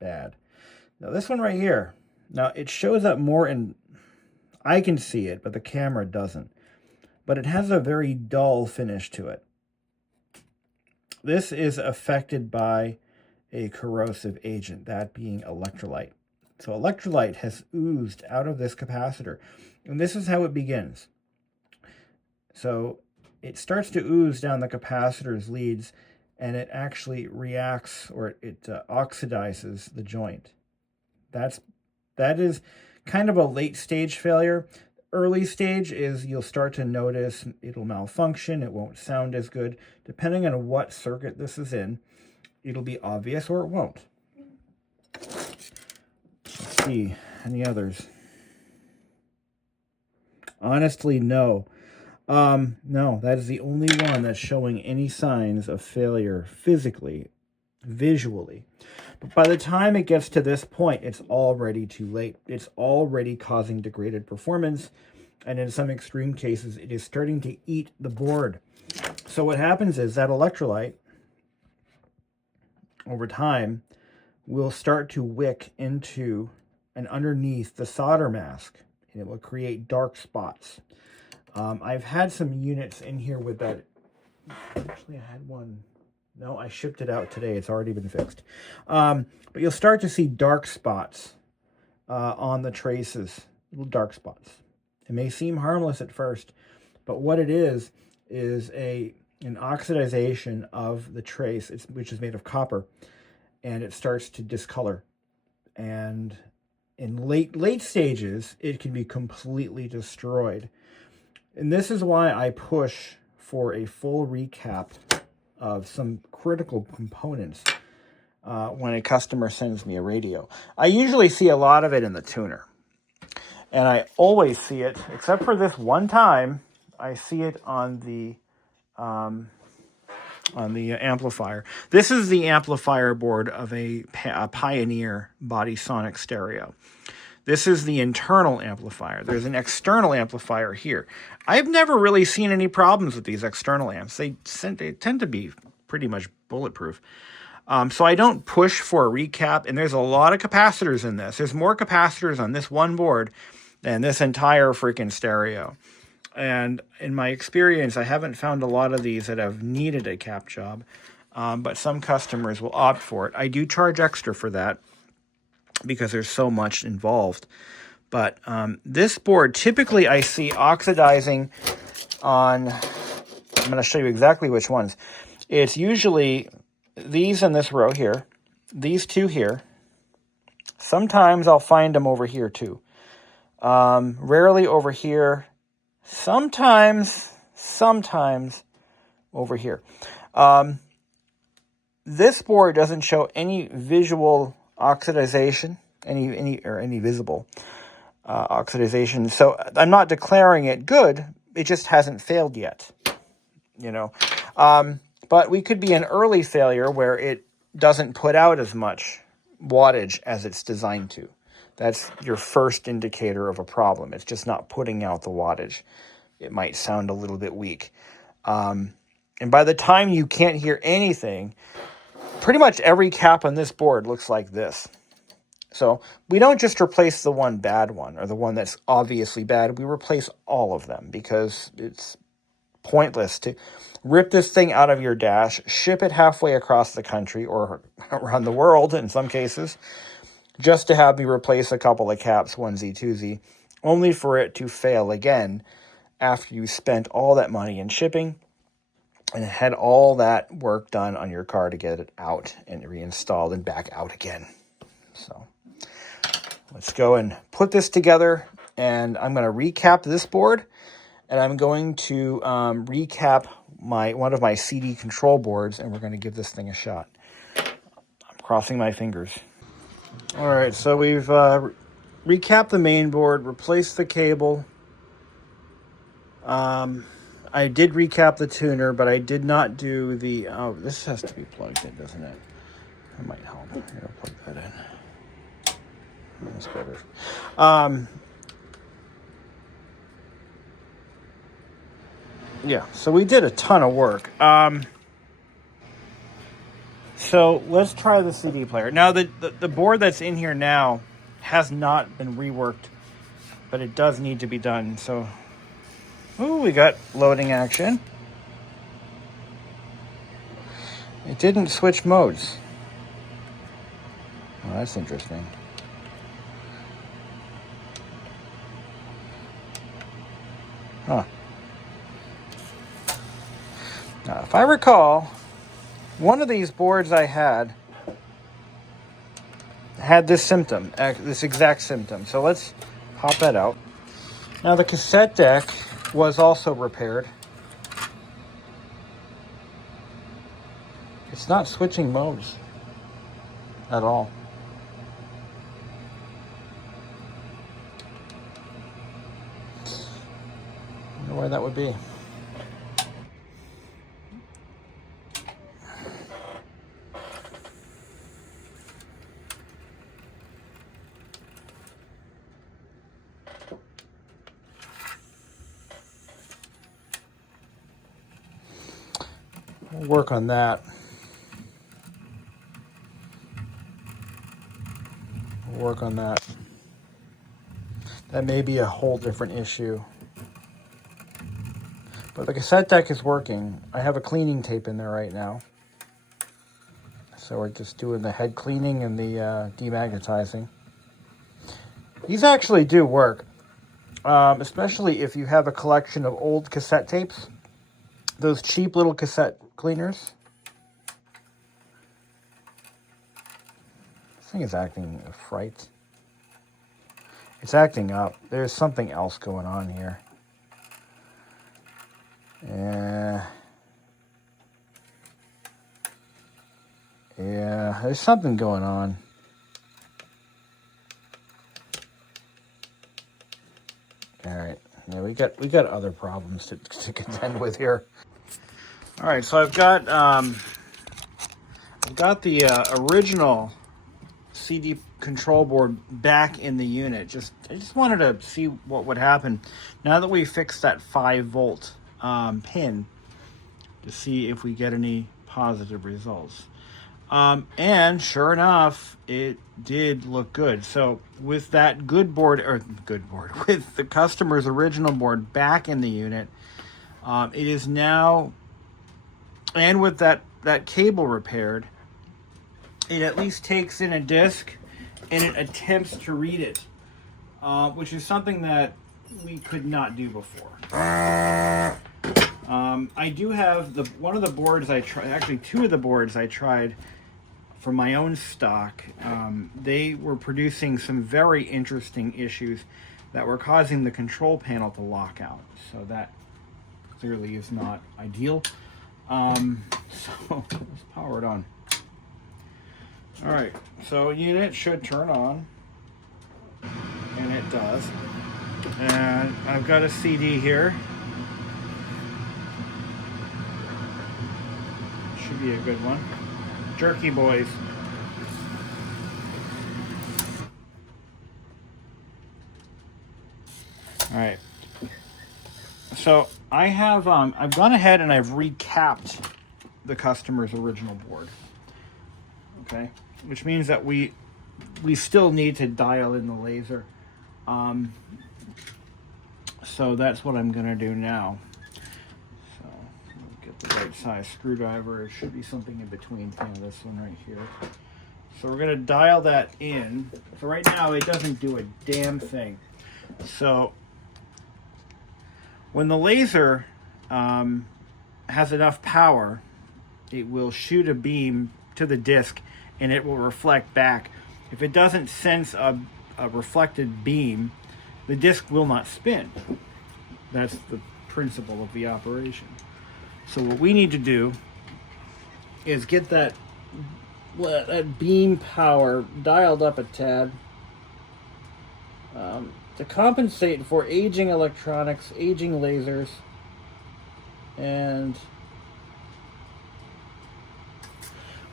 bad. Now this one right here, now it shows up more in, I can see it, but the camera doesn't. But it has a very dull finish to it. This is affected by a corrosive agent, that being electrolyte. So electrolyte has oozed out of this capacitor, and this is how it begins. So it starts to ooze down the capacitor's leads, and it actually reacts, or it oxidizes the joint. That is kind of a late stage failure. Early stage is you'll start to notice it'll malfunction, it won't sound as good. Depending on what circuit this is in, it'll be obvious or it won't. Let's see, any others? Honestly, no. No, that is the only one that's showing any signs of failure physically, visually. But by the time it gets to this point, it's already too late. It's already causing degraded performance, and in some extreme cases, it is starting to eat the board. So what happens is that electrolyte, over time, will start to wick into and underneath the solder mask, and it will create dark spots. I've had some units in here with that. Actually, I had one. No, I shipped it out today. It's already been fixed. But you'll start to see dark spots on the traces, little dark spots. It may seem harmless at first, but what it is an oxidization of the trace, which is made of copper, and it starts to discolor. And in late stages, it can be completely destroyed. And this is why I push for a full recap of some critical components when a customer sends me a radio. I usually see a lot of it in the tuner. And I always see it, except for this one time, I see it on the amplifier. This is the amplifier board of a Pioneer body sonic stereo. This is the internal amplifier. There's an external amplifier here. I've never really seen any problems with these external amps. They tend to be pretty much bulletproof. So I don't push for a recap, and there's a lot of capacitors in this. There's more capacitors on this one board than this entire freaking stereo. And in my experience, I haven't found a lot of these that have needed a cap job, but some customers will opt for it. I do charge extra for that, because there's so much involved. But this board, typically I see oxidizing on, I'm going to show you exactly which ones. It's usually these in this row here, these 2 here. Sometimes I'll find them over here too. Rarely over here. Sometimes over here. This board doesn't show any visual oxidization, any visible oxidization. So I'm not declaring it good. It just hasn't failed yet, you know. But we could be an early failure where it doesn't put out as much wattage as it's designed to. That's your first indicator of a problem. It's just not putting out the wattage. It might sound a little bit weak. And by the time you can't hear anything, pretty much every cap on this board looks like this. So we don't just replace the one bad one or the one that's obviously bad. We replace all of them because it's pointless to rip this thing out of your dash, ship it halfway across the country or around the world in some cases, just to have me replace a couple of caps, onesie, twosie, only for it to fail again after you spent all that money in shipping and had all that work done on your car to get it out and reinstalled and back out again. So let's go and put this together, and I'm going to recap this board, and I'm going to recap one of my CD control boards, and we're going to give this thing a shot. I'm crossing my fingers. All right, so we've recapped the main board, replaced the cable. I did recap the tuner, but I did not do the... Oh, this has to be plugged in, doesn't it? That might help. Here, I'll plug that in. That's better. Yeah, so we did a ton of work. So let's try the CD player. Now, the board that's in here now has not been reworked, but it does need to be done. So, ooh, we got loading action. It didn't switch modes. Well, that's interesting. Huh. Now, if I recall, one of these boards I had this symptom, this exact symptom. So let's pop that out. Now, the cassette deck was also repaired. It's not switching modes at all. I wonder why that would be. We'll work on that. That may be a whole different issue. But the cassette deck is working. I have a cleaning tape in there right now. So we're just doing the head cleaning and the demagnetizing. These actually do work. Especially if you have a collection of old cassette tapes. Those cheap little cassette cleaners. This thing is acting a fright. It's acting up. There's something else going on here. Yeah, there's something going on. All right. Yeah, we got other problems to contend with here. All right, so I've got the original CD control board back in the unit. I just wanted to see what would happen now that we fixed that 5-volt pin, to see if we get any positive results. And sure enough, it did look good. So with that with the customer's original board back in the unit, it is now, and with that cable repaired, it at least takes in a disc and it attempts to read it, which is something that we could not do before. I do have one of the boards I tried, actually 2 of the boards I tried for my own stock. They were producing some very interesting issues that were causing the control panel to lock out. So that clearly is not ideal. So let's power it on. All right, so unit should turn on, and it does. And I've got a CD here. Should be a good one. Jerky Boys. All right. So I have I've gone ahead and I've recapped the customer's original board. Okay, which means that we still need to dial in the laser. So that's what I'm gonna do now. the right size screwdriver. It should be something in between this one right here. So we're going to dial that in. So right now it doesn't do a damn thing. So when the laser has enough power, it will shoot a beam to the disc and it will reflect back. If it doesn't sense a reflected beam, the disc will not spin. That's the principle of the operation. So what we need to do is get that beam power dialed up a tad to compensate for aging electronics, aging lasers, and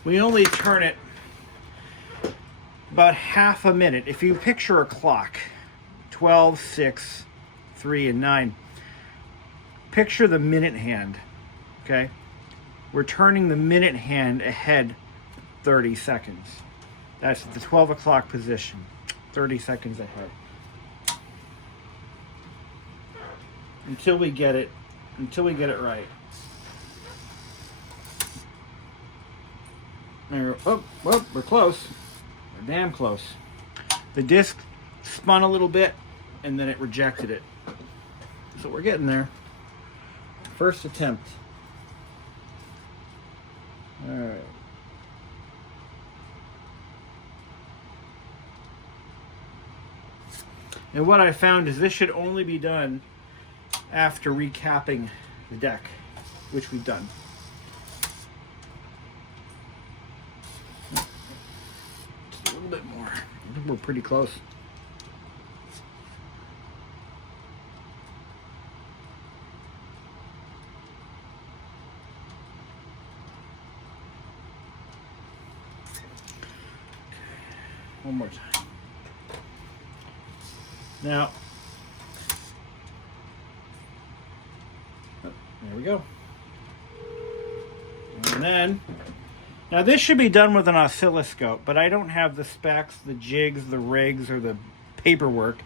we only turn it about half a minute. If you picture a clock, 12, 6, 3, and 9, picture the minute hand, okay? We're turning the minute hand ahead 30 seconds. That's the 12 o'clock position, 30 seconds ahead. Until we get it right. Oh, we're close. We're damn close. The disc spun a little bit and then it rejected it. So we're getting there. First attempt. All right. And what I found is this should only be done after recapping the deck, which we've done. Just a little bit more. I think we're pretty close. One more time. Now, there we go. And then, now this should be done with an oscilloscope, but I don't have the specs, the jigs, the rigs, or the paperwork.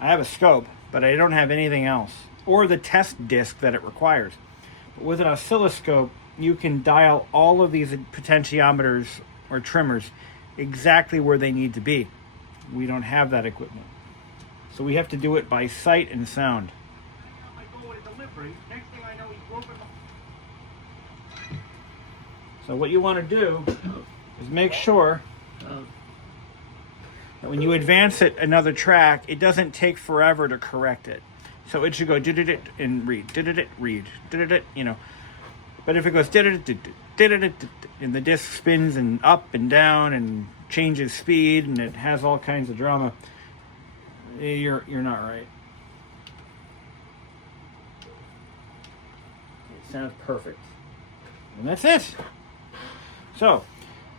I have a scope, but I don't have anything else, or the test disc that it requires. But with an oscilloscope, you can dial all of these potentiometers or trimmers exactly where they need to be. We don't have that equipment. So we have to do it by sight and sound. So what you want to do is make sure that when you advance it another track, it doesn't take forever to correct it. So it should go did-it and read, did-it, read, did-it, you know. But if it goes did-it, and the disc spins and up and down and changes speed and it has all kinds of drama, you're not right. It sounds perfect. And that's it. So,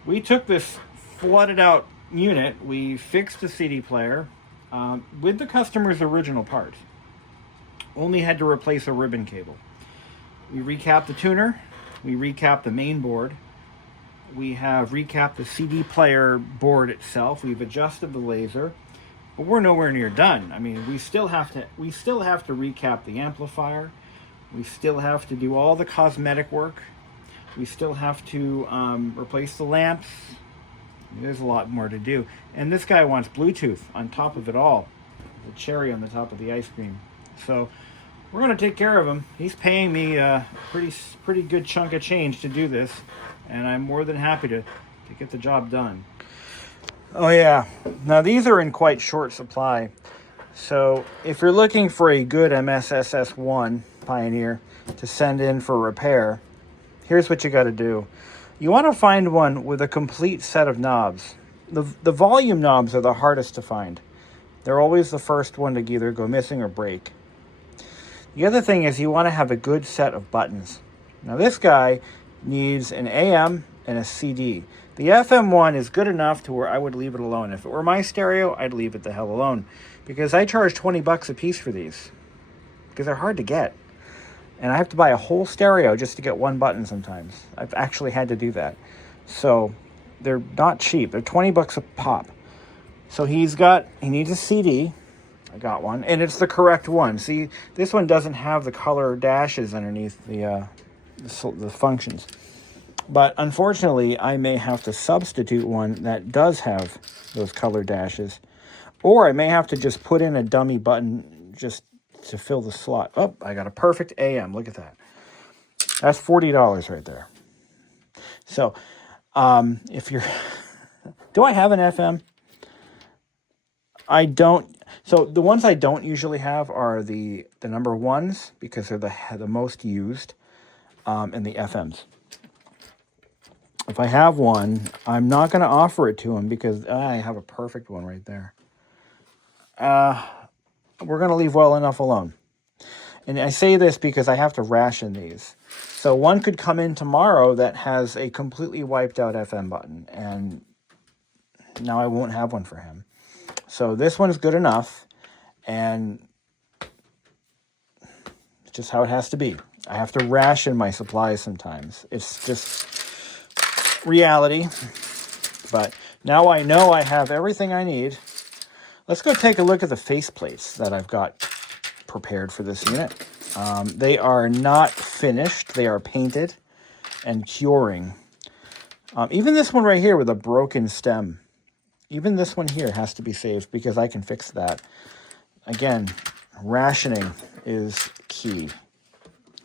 we took this flooded out unit, we fixed the CD player with the customer's original parts. Only had to replace a ribbon cable. We recapped the tuner, we recapped the main board, we have recapped the CD player board itself, we've adjusted the laser, but we're nowhere near done. I mean, we still have to recap the amplifier, we still have to do all the cosmetic work, we still have to replace the lamps. There's a lot more to do. And this guy wants Bluetooth on top of it all. The cherry on the top of the ice cream. So we're going to take care of him. He's paying me a pretty good chunk of change to do this. And I'm more than happy to get the job done. Oh yeah. Now these are in quite short supply. So if you're looking for a good MSSS1 Pioneer to send in for repair, here's what you got to do. You want to find one with a complete set of knobs. The volume knobs are the hardest to find. They're always the first one to either go missing or break. The other thing is you want to have a good set of buttons. Now this guy needs an AM and a CD. The FM one is good enough to where I would leave it alone. If it were my stereo, I'd leave it the hell alone. Because I charge $20 a piece for these. Because they're hard to get. And I have to buy a whole stereo just to get one button sometimes. I've actually had to do that. So they're not cheap. They're $20 a pop. So he needs a CD. I got one. And it's the correct one. See, this one doesn't have the color dashes underneath the the functions. But unfortunately, I may have to substitute one that does have those color dashes. Or I may have to just put in a dummy button just to fill the slot. Oh, I got a perfect AM. Look at that. That's $40 right there. So, if you're... Do I have an FM? I don't. So the ones I don't usually have are the number ones because they're the most used, and the FMs. If I have one, I'm not going to offer it to him because I have a perfect one right there. We're going to leave well enough alone. And I say this because I have to ration these. So one could come in tomorrow that has a completely wiped out FM button, and now I won't have one for him. So this one's good enough, and it's just how it has to be. I have to ration my supplies sometimes. It's just reality. But now I know I have everything I need. Let's go take a look at the faceplates that I've got prepared for this unit. They are not finished. They are painted and curing. Even this one right here with a broken stem, even this one here has to be saved because I can fix that. Again, rationing is key.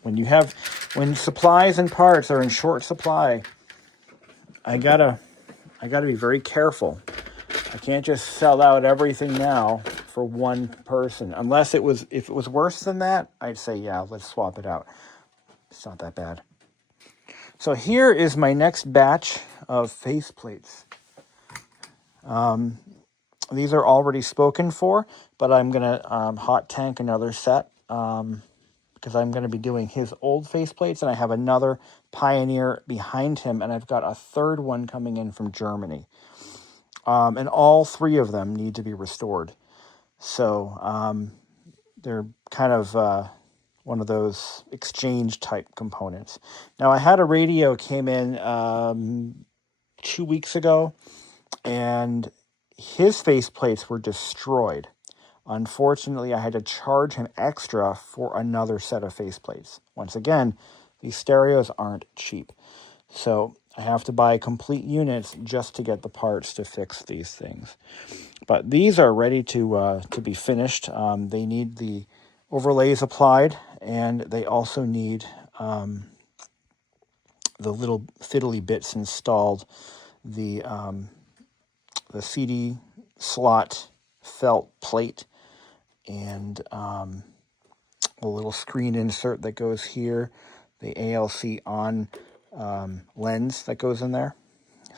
When supplies and parts are in short supply, I gotta be very careful. I can't just sell out everything now for one person. If it was worse than that, I'd say, yeah, let's swap it out. It's not that bad. So here is my next batch of faceplates. These are already spoken for, but I'm going to hot tank another set because I'm going to be doing his old faceplates, and I have another Pioneer behind him, and I've got a third one coming in from Germany. And all three of them need to be restored. So they're kind of one of those exchange type components. Now I had a radio came in 2 weeks ago, and his faceplates were destroyed. Unfortunately, I had to charge him extra for another set of faceplates. Once again, these stereos aren't cheap. So I have to buy complete units just to get the parts to fix these things. But these are ready to be finished. They need the overlays applied, and they also need the little fiddly bits installed. The CD slot felt plate and a little screen insert that goes here. The ALC on lens that goes in there.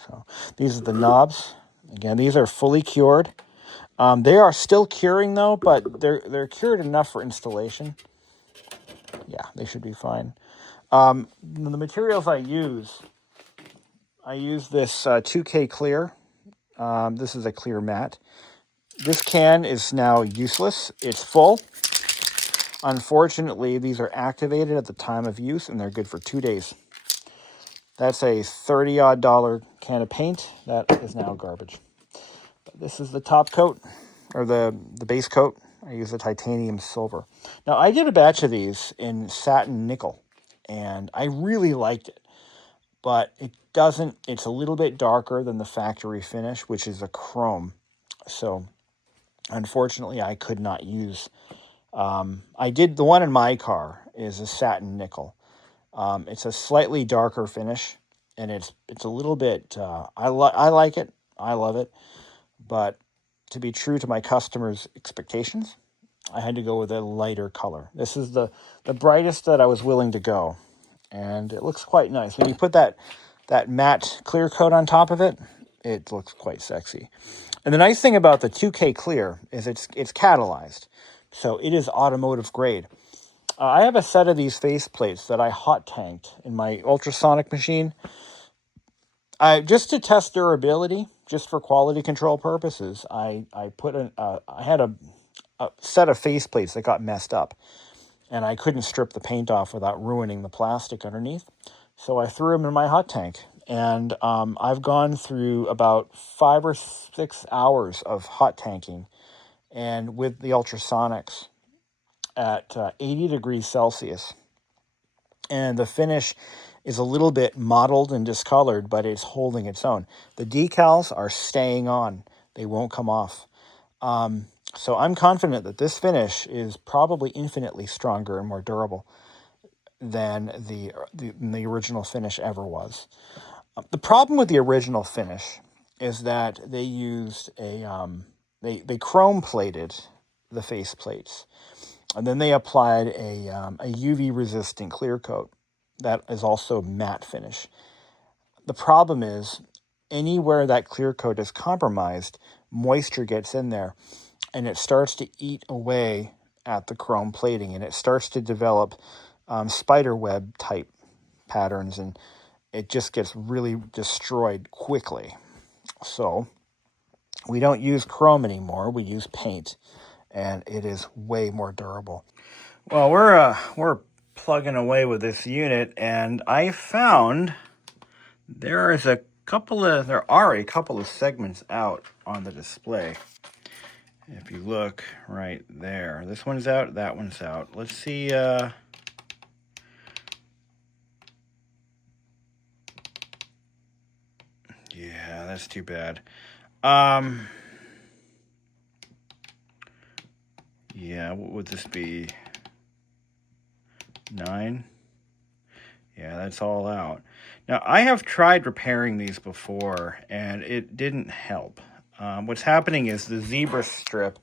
So these are the knobs. Again, these are fully cured. They are still curing though, but they're cured enough for installation. Yeah, they should be fine. The materials I use this 2K clear. This is a clear matte. This can is now useless. It's full. Unfortunately, these are activated at the time of use, and they're good for 2 days. That's a $30-odd can of paint. That is now garbage. But this is the top coat, or the base coat. I use the titanium silver. Now, I did a batch of these in satin nickel, and I really liked it. But it's a little bit darker than the factory finish, which is a chrome. So, unfortunately, I could not use... the one in my car is a satin nickel. It's a slightly darker finish, and it's a little bit, I like it. I love it. But to be true to my customers' expectations, I had to go with a lighter color. This is the brightest that I was willing to go. And it looks quite nice. When you put that matte clear coat on top of it, it looks quite sexy. And the nice thing about the 2K clear is it's catalyzed. So it is automotive grade. I have a set of these faceplates that I hot tanked in my ultrasonic machine. Just to test durability, just for quality control purposes, I had a set of faceplates that got messed up, and I couldn't strip the paint off without ruining the plastic underneath. So I threw them in my hot tank, and I've gone through about 5 or 6 hours of hot tanking, and with the ultrasonics at 80 degrees Celsius. and the finish is a little bit mottled and discolored, but it's holding its own. The decals are staying on. They won't come off. So I'm confident that this finish is probably infinitely stronger and more durable than the original finish ever was. The problem with the original finish is that they used they chrome plated the face plates, and then they applied a UV resistant clear coat that is also matte finish. The problem is anywhere that clear coat is compromised, moisture gets in there and it starts to eat away at the chrome plating, and it starts to develop spider web type patterns, and it just gets really destroyed quickly. So we don't use chrome anymore. We use paint, and it is way more durable. Well, we're plugging away with this unit, and I found there are a couple of segments out on the display. If you look right there, this one's out, that one's out. Let's see. Yeah, that's too bad. Yeah, what would this be? 9? Yeah, that's all out. Now, I have tried repairing these before, and it didn't help. What's happening is the zebra strip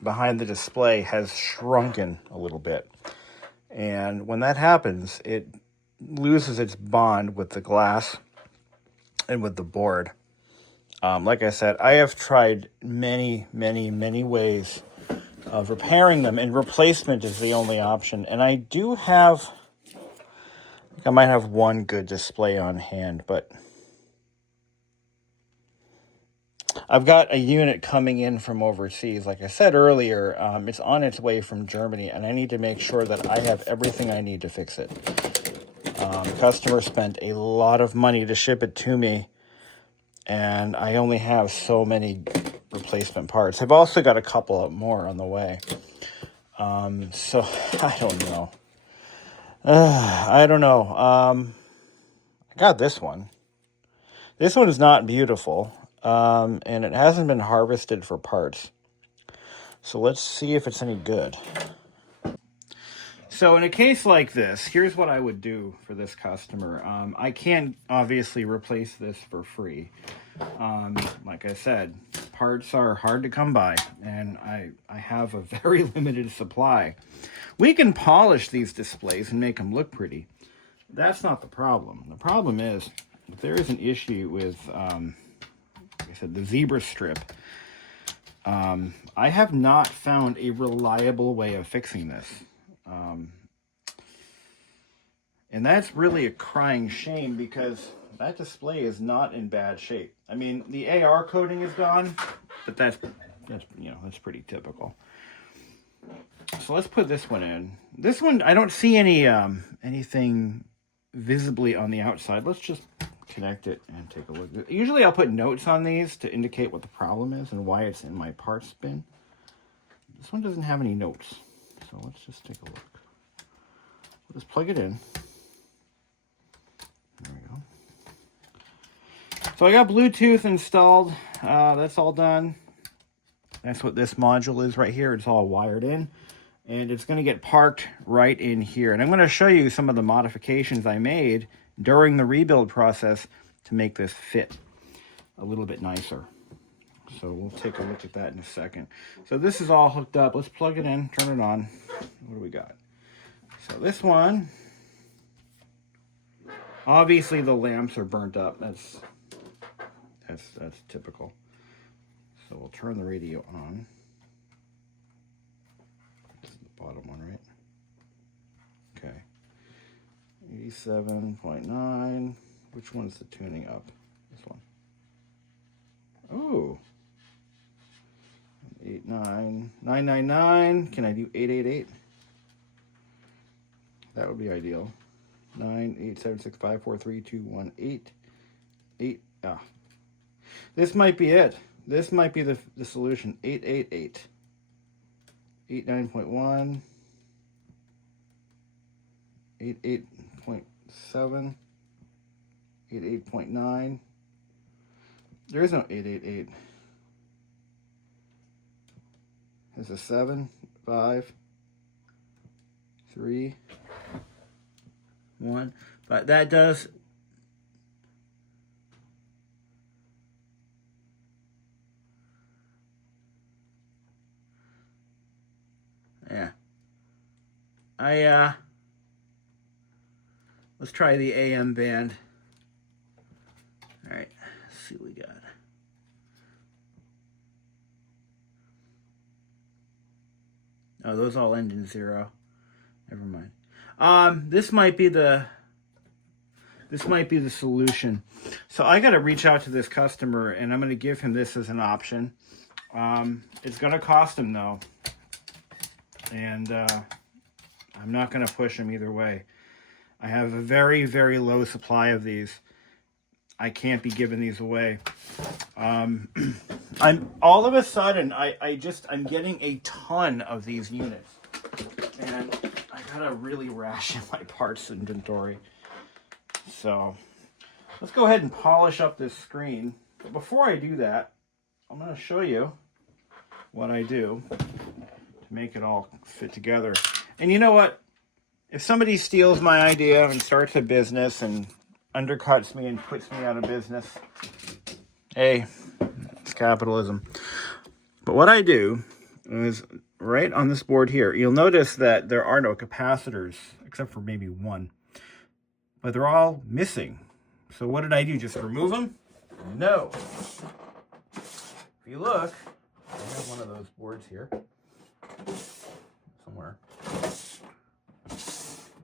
behind the display has shrunken a little bit. And when that happens, it loses its bond with the glass and with the board. Like I said, I have tried many, many, many ways of repairing them, and replacement is the only option. And I do have, I might have one good display on hand, but I've got a unit coming in from overseas. Like I said earlier, it's on its way from Germany, and I need to make sure that I have everything I need to fix it. Customer spent a lot of money to ship it to me, and I only have so many replacement parts. I've also got a couple more on the way. So I don't know. I don't know. I got this one. This one is not beautiful, and it hasn't been harvested for parts. So let's see if it's any good. So in a case like this, here's what I would do for this customer. I can't obviously replace this for free. Like I said, parts are hard to come by, and I have a very limited supply. We can polish these displays and make them look pretty. That's not the problem. The problem is there is an issue with, like I said, the zebra strip. I have not found a reliable way of fixing this. And that's really a crying shame, because that display is not in bad shape. I mean, the AR coating is gone, but that's pretty typical. So let's put this one in. This one, I don't see any anything visibly on the outside. Let's just connect it and take a look. Usually I'll put notes on these to indicate what the problem is and why it's in my parts bin. This one doesn't have any notes, so let's just take a look. Let's plug it in. There we go. So I got Bluetooth installed. That's all done. That's what this module is right here. It's all wired in, and it's going to get parked right in here. And I'm going to show you some of the modifications I made during the rebuild process to make this fit a little bit nicer. So we'll take a look at that in a second. So this is all hooked up. Let's plug it in, turn it on. What do we got? So this one, obviously the lamps are burnt up. That's typical. So we'll turn the radio on. This is the bottom one, right? Okay. 87.9. Which one's the tuning up? This one. Oh. 89999. Can I do 888? That would be ideal. 98765432188. 8. Ah. This might be it. This might be the solution. 888. 89.1. 88.7, 88.9. There is no 888. There's a 7, 5, 3, 1. But that does. Yeah. Let's try the AM band. All right. Let's see what we got. Oh, those all end in 0. Never mind. This might be the solution. So I got to reach out to this customer, and I'm going to give him this as an option. It's going to cost him though, and I'm not going to push him either way. I have a very, very low supply of these. I can't be giving these away. I'm all of a sudden I'm getting a ton of these units, and I gotta really ration my parts inventory. So let's go ahead and polish up this screen. But before I do that, I'm gonna show you what I do to make it all fit together. And you know what? If somebody steals my idea and starts a business and undercuts me and puts me out of business, hey, it's capitalism. But what I do is right on this board here, you'll notice that there are no capacitors except for maybe one, but they're all missing. So what did I do? Just remove them? No. If you look, I have one of those boards here somewhere.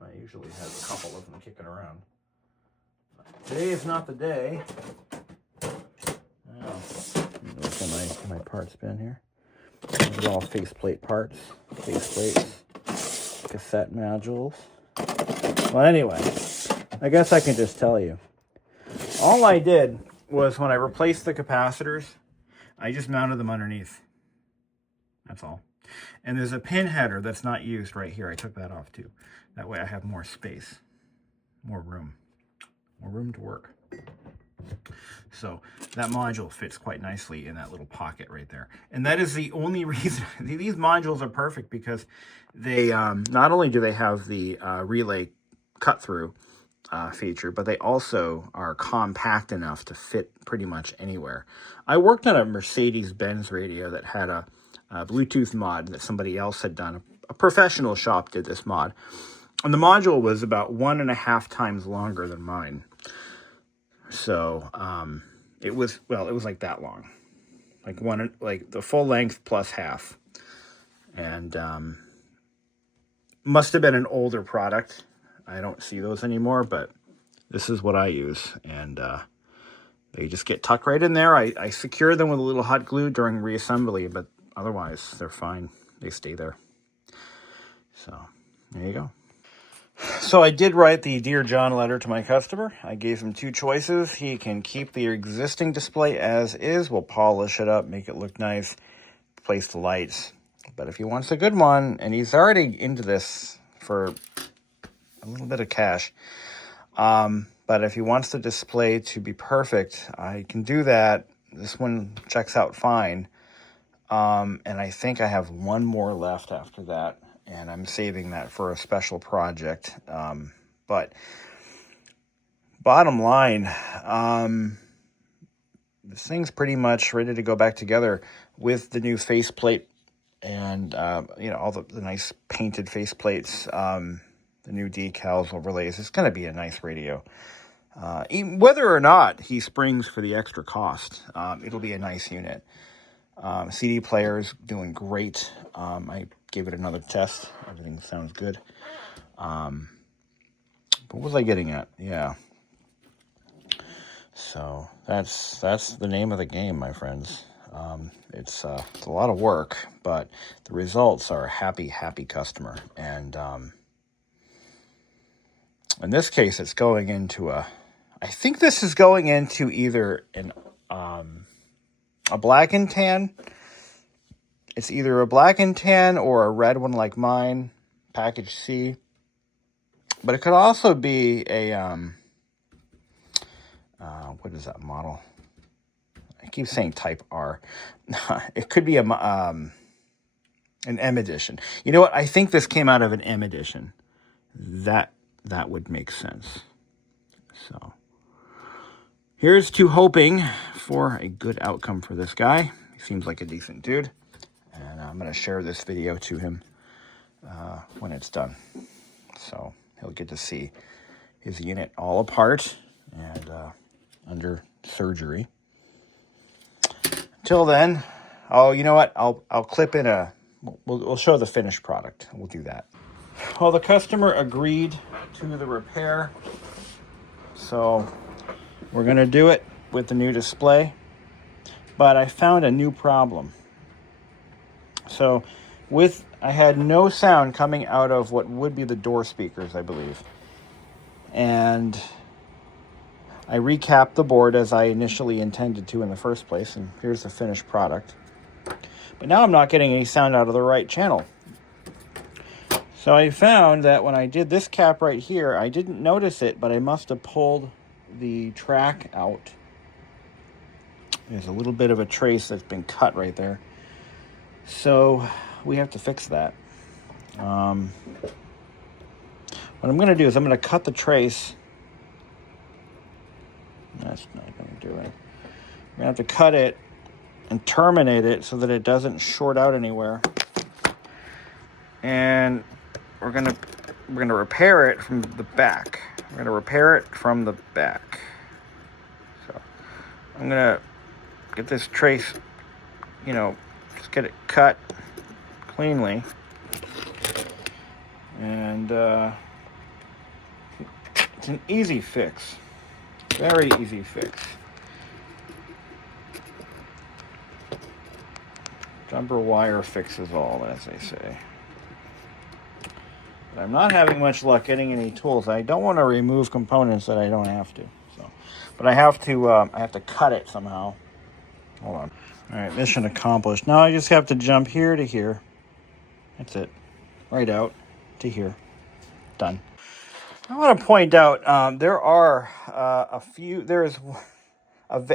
I usually have a couple of them kicking around. Today is not the day. Look at my parts bin here. These are all faceplate parts, faceplates, cassette modules. Well, anyway, I guess I can just tell you. All I did was when I replaced the capacitors, I just mounted them underneath. That's all. And there's a pin header that's not used right here. I took that off too. That way I have more space, more room to work. So that module fits quite nicely in that little pocket right there. And that is the only reason. These modules are perfect because they not only do they have the relay cut through feature, but they also are compact enough to fit pretty much anywhere. I worked on a Mercedes-Benz radio that had a Bluetooth mod that somebody else had done. A professional shop did this mod. And the module was about 1.5 times longer than mine. So it was like that long, like the full length plus half, and must have been an older product. I don't see those anymore, but this is what I use, and they just get tucked right in there. I secure them with a little hot glue during reassembly, but otherwise they're fine. They stay there. So there you go. So I did write the Dear John letter to my customer. I gave him 2 choices. He can keep the existing display as is. We'll polish it up, make it look nice, replace the lights. But if he wants a good one, and he's already into this for a little bit of cash, but if he wants the display to be perfect, I can do that. This one checks out fine. And I think I have one more left after that. And I'm saving that for a special project. But bottom line, this thing's pretty much ready to go back together with the new faceplate and, all the nice painted faceplates, the new decals, overlays. It's going to be a nice radio. Whether or not he springs for the extra cost, it'll be a nice unit. CD player's doing great. I gave it another test. Everything sounds good. But what was I getting at? Yeah. So that's the name of the game, my friends. It's a lot of work, but the results are a happy customer. And in this case, it's going into I think this is going into either a black and tan. It's either a black and tan or a red one like mine, package C. But it could also be a, what is that model? I keep saying Type R. It could be an M edition. You know what? I think this came out of an M edition. That would make sense. So here's to hoping for a good outcome for this guy. He seems like a decent dude. And I'm going to share this video to him when it's done. So he'll get to see his unit all apart and under surgery. Until then, you know what? I'll clip in we'll show the finished product. We'll do that. Well, the customer agreed to the repair, so we're going to do it with the new display. But I found a new problem. So I had no sound coming out of what would be the door speakers, I believe. And I recapped the board as I initially intended to in the first place, and here's the finished product. But now I'm not getting any sound out of the right channel. So I found that when I did this cap right here, I didn't notice it, but I must have pulled the track out. There's a little bit of a trace that's been cut right there. So we have to fix that. What I'm going to do is I'm going to cut the trace. That's not going to do it. I'm going to have to cut it and terminate it so that it doesn't short out anywhere. And we're going to repair it from the back. We're going to repair it from the back. So I'm going to get this trace, just get it cut cleanly. And it's an easy fix. Very easy fix. Jumper wire fixes all, as they say. But I'm not having much luck getting any tools. I don't want to remove components that I don't have to. But I have to cut it somehow. Hold on. All right, mission accomplished. Now I just have to jump here to here. That's it. Right out to here. Done. I want to point out there are a few. This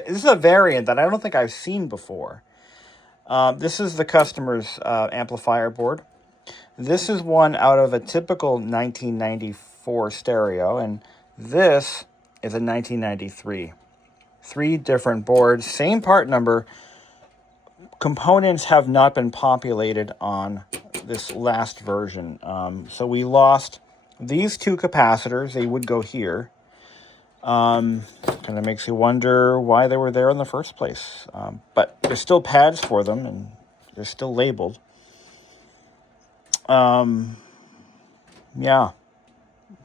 is a variant that I don't think I've seen before. This is the customer's amplifier board. This is one out of a typical 1994 stereo, and this is a 1993. 3 different boards, same part number. Components have not been populated on this last version. So we lost these 2 capacitors. They would go here. Kind of makes you wonder why they were there in the first place. But there's still pads for them, and they're still labeled. Yeah.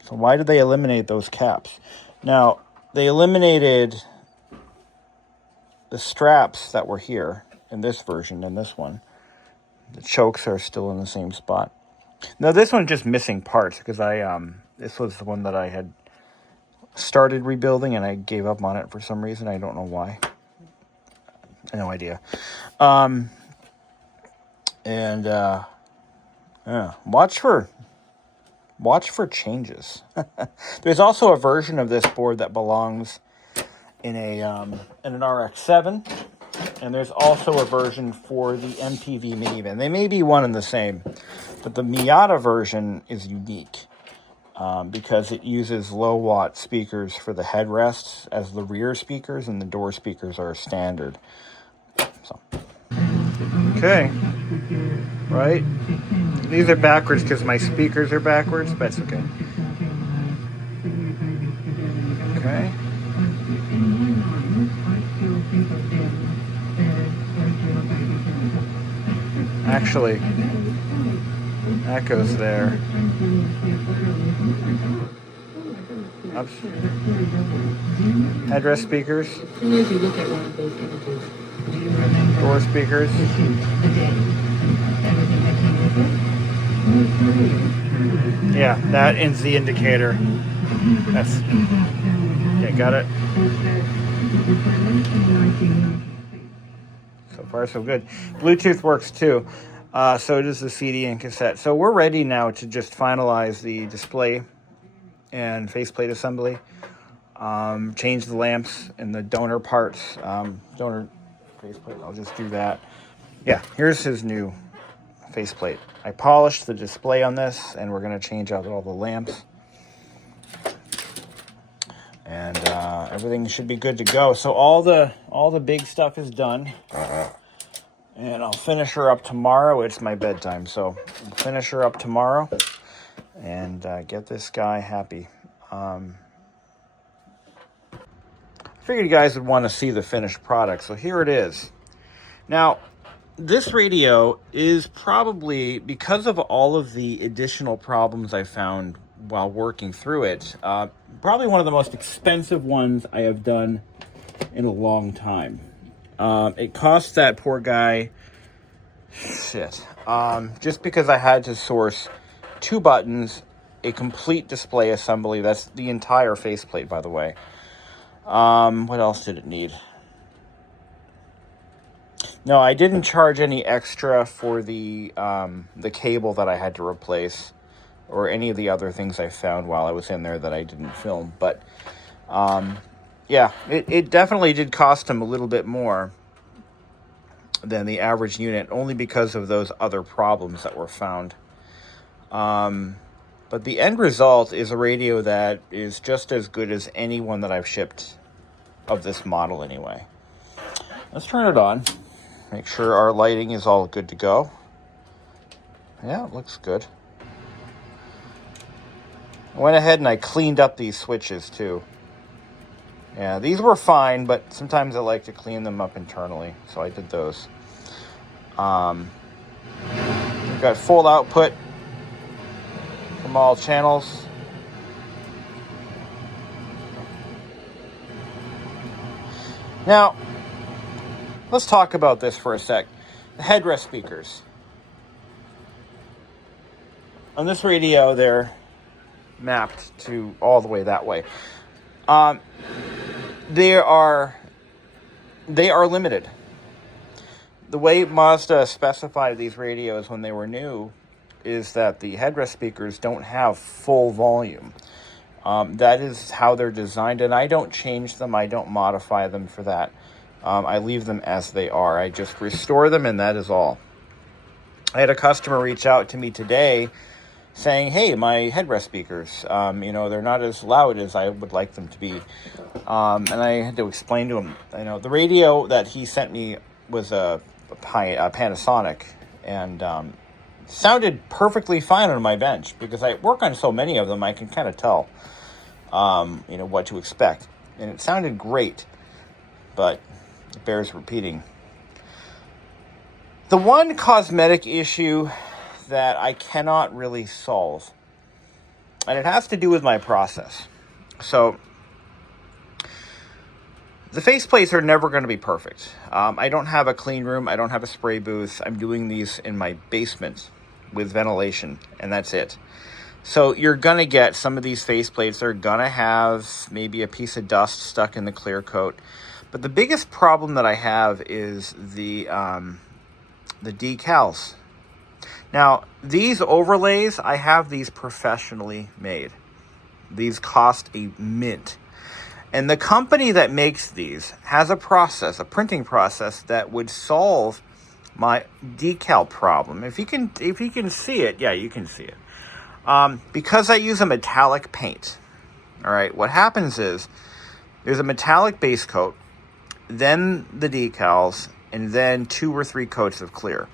So why did they eliminate those caps? Now, they eliminated the straps that were here in this version and this one. The chokes are still in the same spot. Now, this one's just missing parts because this was the one that I had started rebuilding and I gave up on it for some reason. I don't know why. No idea. Watch for changes. There's also a version of this board that belongs in an RX-7, and there's also a version for the MPV minivan. They may be one and the same, but the Miata version is unique because it uses low-watt speakers for the headrests as the rear speakers, and the door speakers are standard. So, okay, right? These are backwards because my speakers are backwards, but it's okay. Okay. Actually, that goes there. Oops. Headrest speakers. If you look at one of those images, do you remember door speakers. the shoot, the day, everything that came with it? Yeah, that is the indicator. That's, yeah, got it. So far, so good. Bluetooth works too. So does the CD and cassette. So we're ready now to just finalize the display and faceplate assembly. Change the lamps and the donor parts. Donor faceplate, I'll just do that. Yeah, here's his new faceplate. I polished the display on this, and we're going to change out all the lamps. And everything should be good to go. So all the big stuff is done. And I'll finish her up tomorrow. It's my bedtime, so I'll finish her up tomorrow and get this guy happy. I figured you guys would want to see the finished product, so here it is. Now, this radio is probably, because of all of the additional problems I found while working through it, probably one of the most expensive ones I have done in a long time. It cost that poor guy shit. Just because I had to source 2 buttons, a complete display assembly. That's the entire faceplate, by the way. What else did it need? No, I didn't charge any extra for the cable that I had to replace, or any of the other things I found while I was in there that I didn't film. But yeah, it definitely did cost him a little bit more than the average unit, only because of those other problems that were found. But the end result is a radio that is just as good as any one that I've shipped of this model anyway. Let's turn it on. Make sure our lighting is all good to go. Yeah, it looks good. I went ahead and I cleaned up these switches too. Yeah, these were fine, but sometimes I like to clean them up internally, so I did those. We've got full output from all channels. Now, let's talk about this for a sec. The headrest speakers. On this radio, they're mapped to all the way that way. They are limited. The way Mazda specified these radios when they were new is that the headrest speakers don't have full volume. That is how they're designed, and I don't change them. I don't modify them for that. I leave them as they are. I just restore them, and that is all. I had a customer reach out to me today saying, hey, my headrest speakers, they're not as loud as I would like them to be. And I had to explain to him, the radio that he sent me was a Panasonic, and sounded perfectly fine on my bench because I work on so many of them. I can kind of tell, what to expect, and it sounded great, but it bears repeating. The one cosmetic issue that I cannot really solve, and it has to do with my process. So the faceplates are never going to be perfect. I don't have a clean room. I don't have a spray booth. I'm doing these in my basement with ventilation, and that's it. So you're going to get some of these faceplates. They're going to have maybe a piece of dust stuck in the clear coat. But the biggest problem that I have is the decals. Now, these overlays, I have these professionally made. These cost a mint. And the company that makes these has a printing process that would solve my decal problem. If you can see it, yeah, you can see it. Because I use a metallic paint. All right, what happens is there's a metallic base coat, then the decals, and then 2 or 3 coats of clear.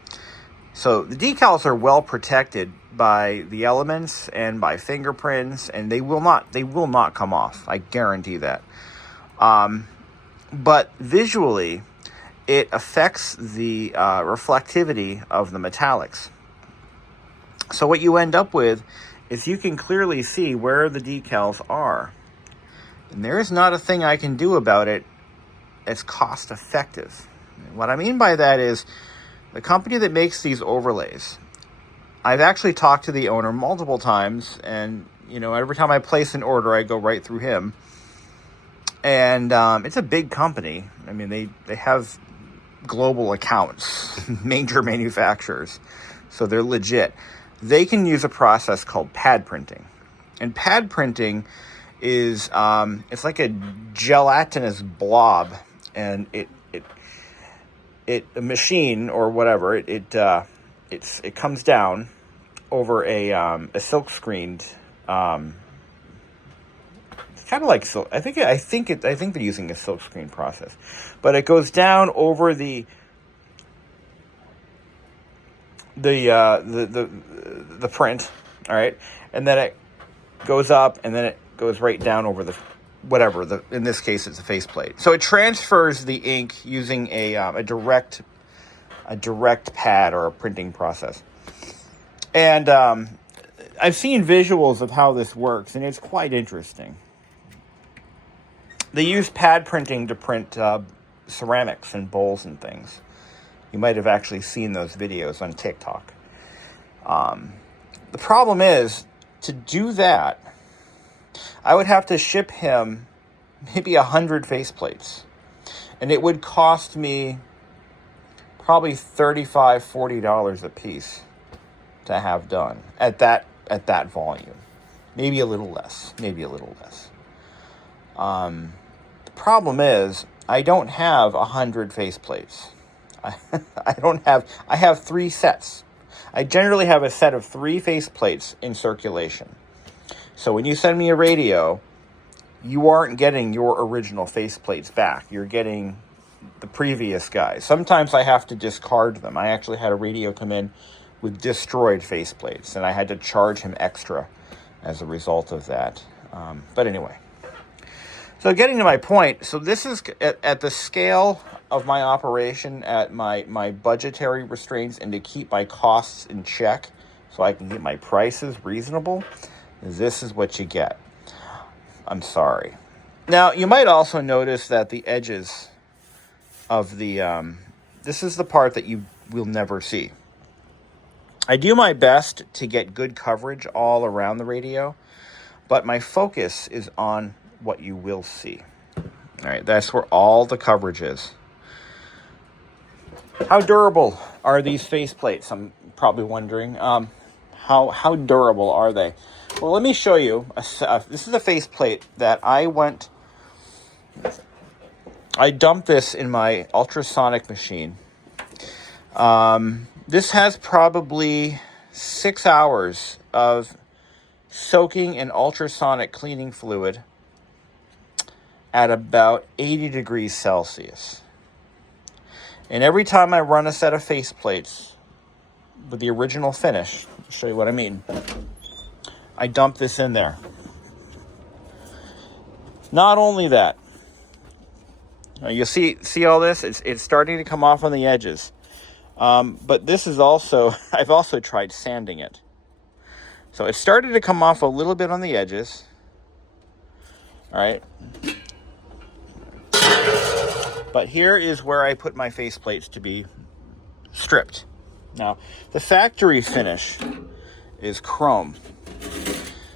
So the decals are well protected by the elements and by fingerprints, and they will not come off. I guarantee that. But visually, it affects the reflectivity of the metallics. So what you end up with is you can clearly see where the decals are. And there is not a thing I can do about it that's cost effective. What I mean by that is the company that makes these overlays, I've actually talked to the owner multiple times, and every time I place an order, I go right through him. And it's a big company. I mean, they have global accounts, major manufacturers, so they're legit. They can use a process called pad printing. And pad printing is it's like a gelatinous blob, and it a machine or whatever it comes down over a silk screened. It's kind of like silk. I think they're using a silk screen process, but it goes down over the print, all right, and then it goes up, and then it goes right down over the whatever. In this case, it's a faceplate. So it transfers the ink using a direct pad or a printing process. And I've seen visuals of how this works, and it's quite interesting. They use pad printing to print ceramics and bowls and things. You might have actually seen those videos on TikTok. The problem is, to do that, I would have to ship him maybe 100 faceplates. And it would cost me probably $35, $40 a piece to have done at that volume. Maybe a little less. The problem is, I don't have 100 faceplates. I have 3 sets. I generally have a set of 3 faceplates in circulation. So when you send me a radio, you aren't getting your original faceplates back. You're getting the previous guys. Sometimes I have to discard them. I actually had a radio come in with destroyed faceplates, and I had to charge him extra as a result of that. But anyway. So getting to my point, so this is at the scale of my operation, at my budgetary restraints, and to keep my costs in check so I can get my prices reasonable, this is what you get. I'm sorry. Now, you might also notice that the edges of the, this is the part that you will never see. I do my best to get good coverage all around the radio, but my focus is on what you will see. All right, that's where all the coverage is. How durable are these faceplates? I'm probably wondering. How durable are they? Well, let me show you. This is a faceplate that I dumped this in my ultrasonic machine. This has probably 6 hours of soaking in ultrasonic cleaning fluid at about 80 degrees Celsius. And every time I run a set of faceplates with the original finish, I'll show you what I mean, I dump this in there. Not only that, you see all this? It's starting to come off on the edges. But this is also, I've also tried sanding it. So it started to come off a little bit on the edges. All right. But here is where I put my faceplates to be stripped. Now, the factory finish is chrome.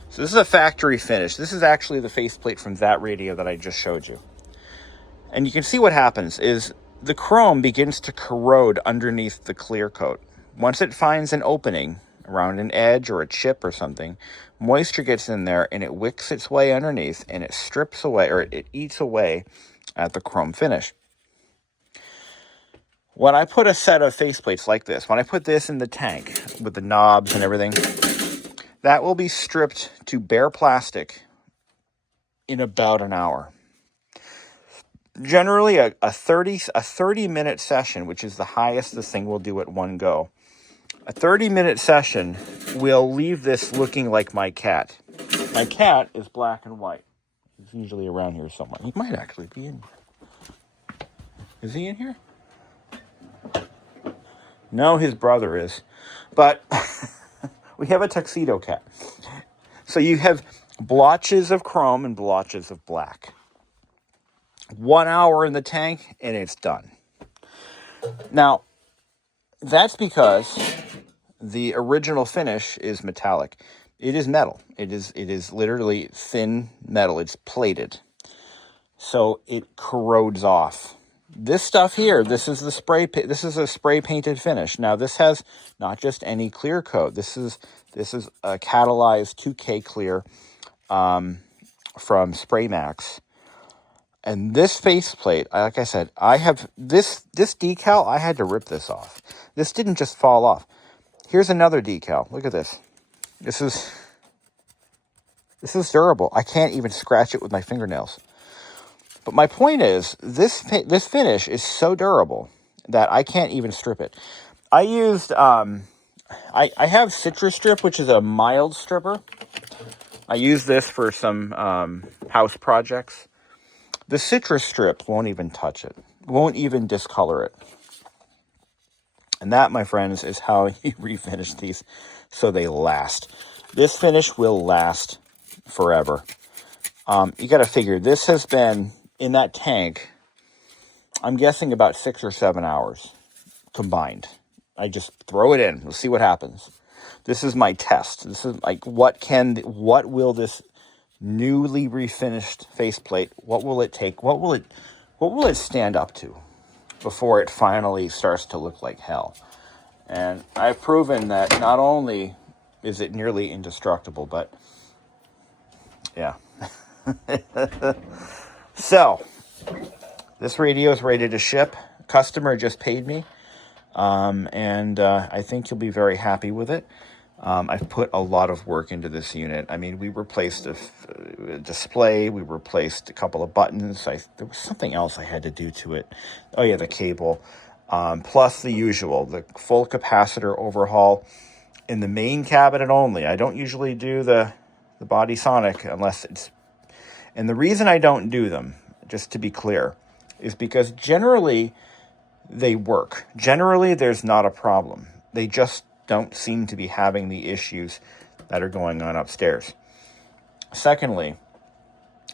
So this is a factory finish. This is actually the faceplate from that radio that I just showed you. And you can see what happens is the chrome begins to corrode underneath the clear coat. Once it finds an opening around an edge or a chip or something, moisture gets in there and it wicks its way underneath and it strips away, or it eats away at the chrome finish. When I put a set of faceplates like this, when I put this in the tank with the knobs and everything, that will be stripped to bare plastic in about an hour. Generally, a 30-minute session, which is the highest this thing will do at one go, a 30-minute session will leave this looking like my cat. My cat is black and white. He's usually around here somewhere. He might actually be in here. Is he in here? No, his brother is. But we have a tuxedo cat. So you have blotches of chrome and blotches of black. 1 hour in the tank and it's done. Now, that's because the original finish is metallic. It is metal. It is literally thin metal. It's plated. So it corrodes off This stuff here, this is the spray. This is a spray painted finish. Now this has not just any clear coat. This is a catalyzed 2K clear from Spray Max. And this faceplate, like I said, I have this decal. I had to rip this off. This didn't just fall off. Here's another decal. Look at this. This is durable. I can't even scratch it with my fingernails. But my point is, this finish is so durable that I can't even strip it. I used I have Citrus Strip, which is a mild stripper. I use this for some house projects. The Citrus Strip won't even touch it, won't even discolor it. And that, my friends, is how you refinish these so they last. This finish will last forever. You got to figure, this has been in that tank, I'm guessing about 6 or 7 hours combined. I just throw it in. We'll see what happens. This is my test. This is like, what will this newly refinished faceplate, what will it take? What will it stand up to before it finally starts to look like hell? And I've proven that not only is it nearly indestructible, but yeah. So this radio is ready to ship. Customer just paid me, and I think you'll be very happy with it. I've put a lot of work into this unit. I mean, we replaced a display. We replaced a couple of buttons. There was something else I had to do to it. Oh, yeah, the cable. Plus the usual, the full capacitor overhaul in the main cabinet only. I don't usually do the body sonic unless it's... And the reason I don't do them, just to be clear, is because generally they work. Generally, there's not a problem. They just don't seem to be having the issues that are going on upstairs. Secondly,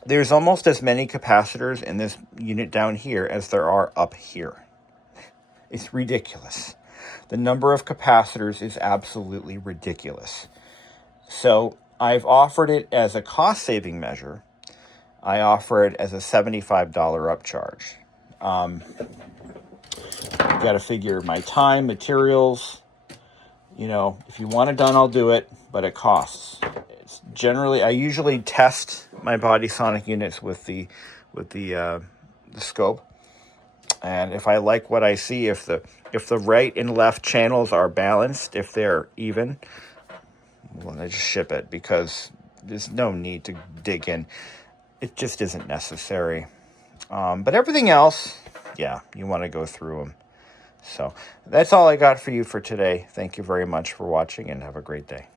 there's almost as many capacitors in this unit down here as there are up here. It's ridiculous. The number of capacitors is absolutely ridiculous. So I've offered it as a cost-saving measure. I offer it as a $75 upcharge. You got to figure my time, materials. You know, if you want it done, I'll do it, but it costs. It's generally, I usually test my body sonic units with the scope, and if I like what I see, if the right and left channels are balanced, if they're even, well, I just ship it, because there's no need to dig in. It just isn't necessary. But everything else, yeah, you want to go through them. So that's all I got for you for today. Thank you very much for watching, and have a great day.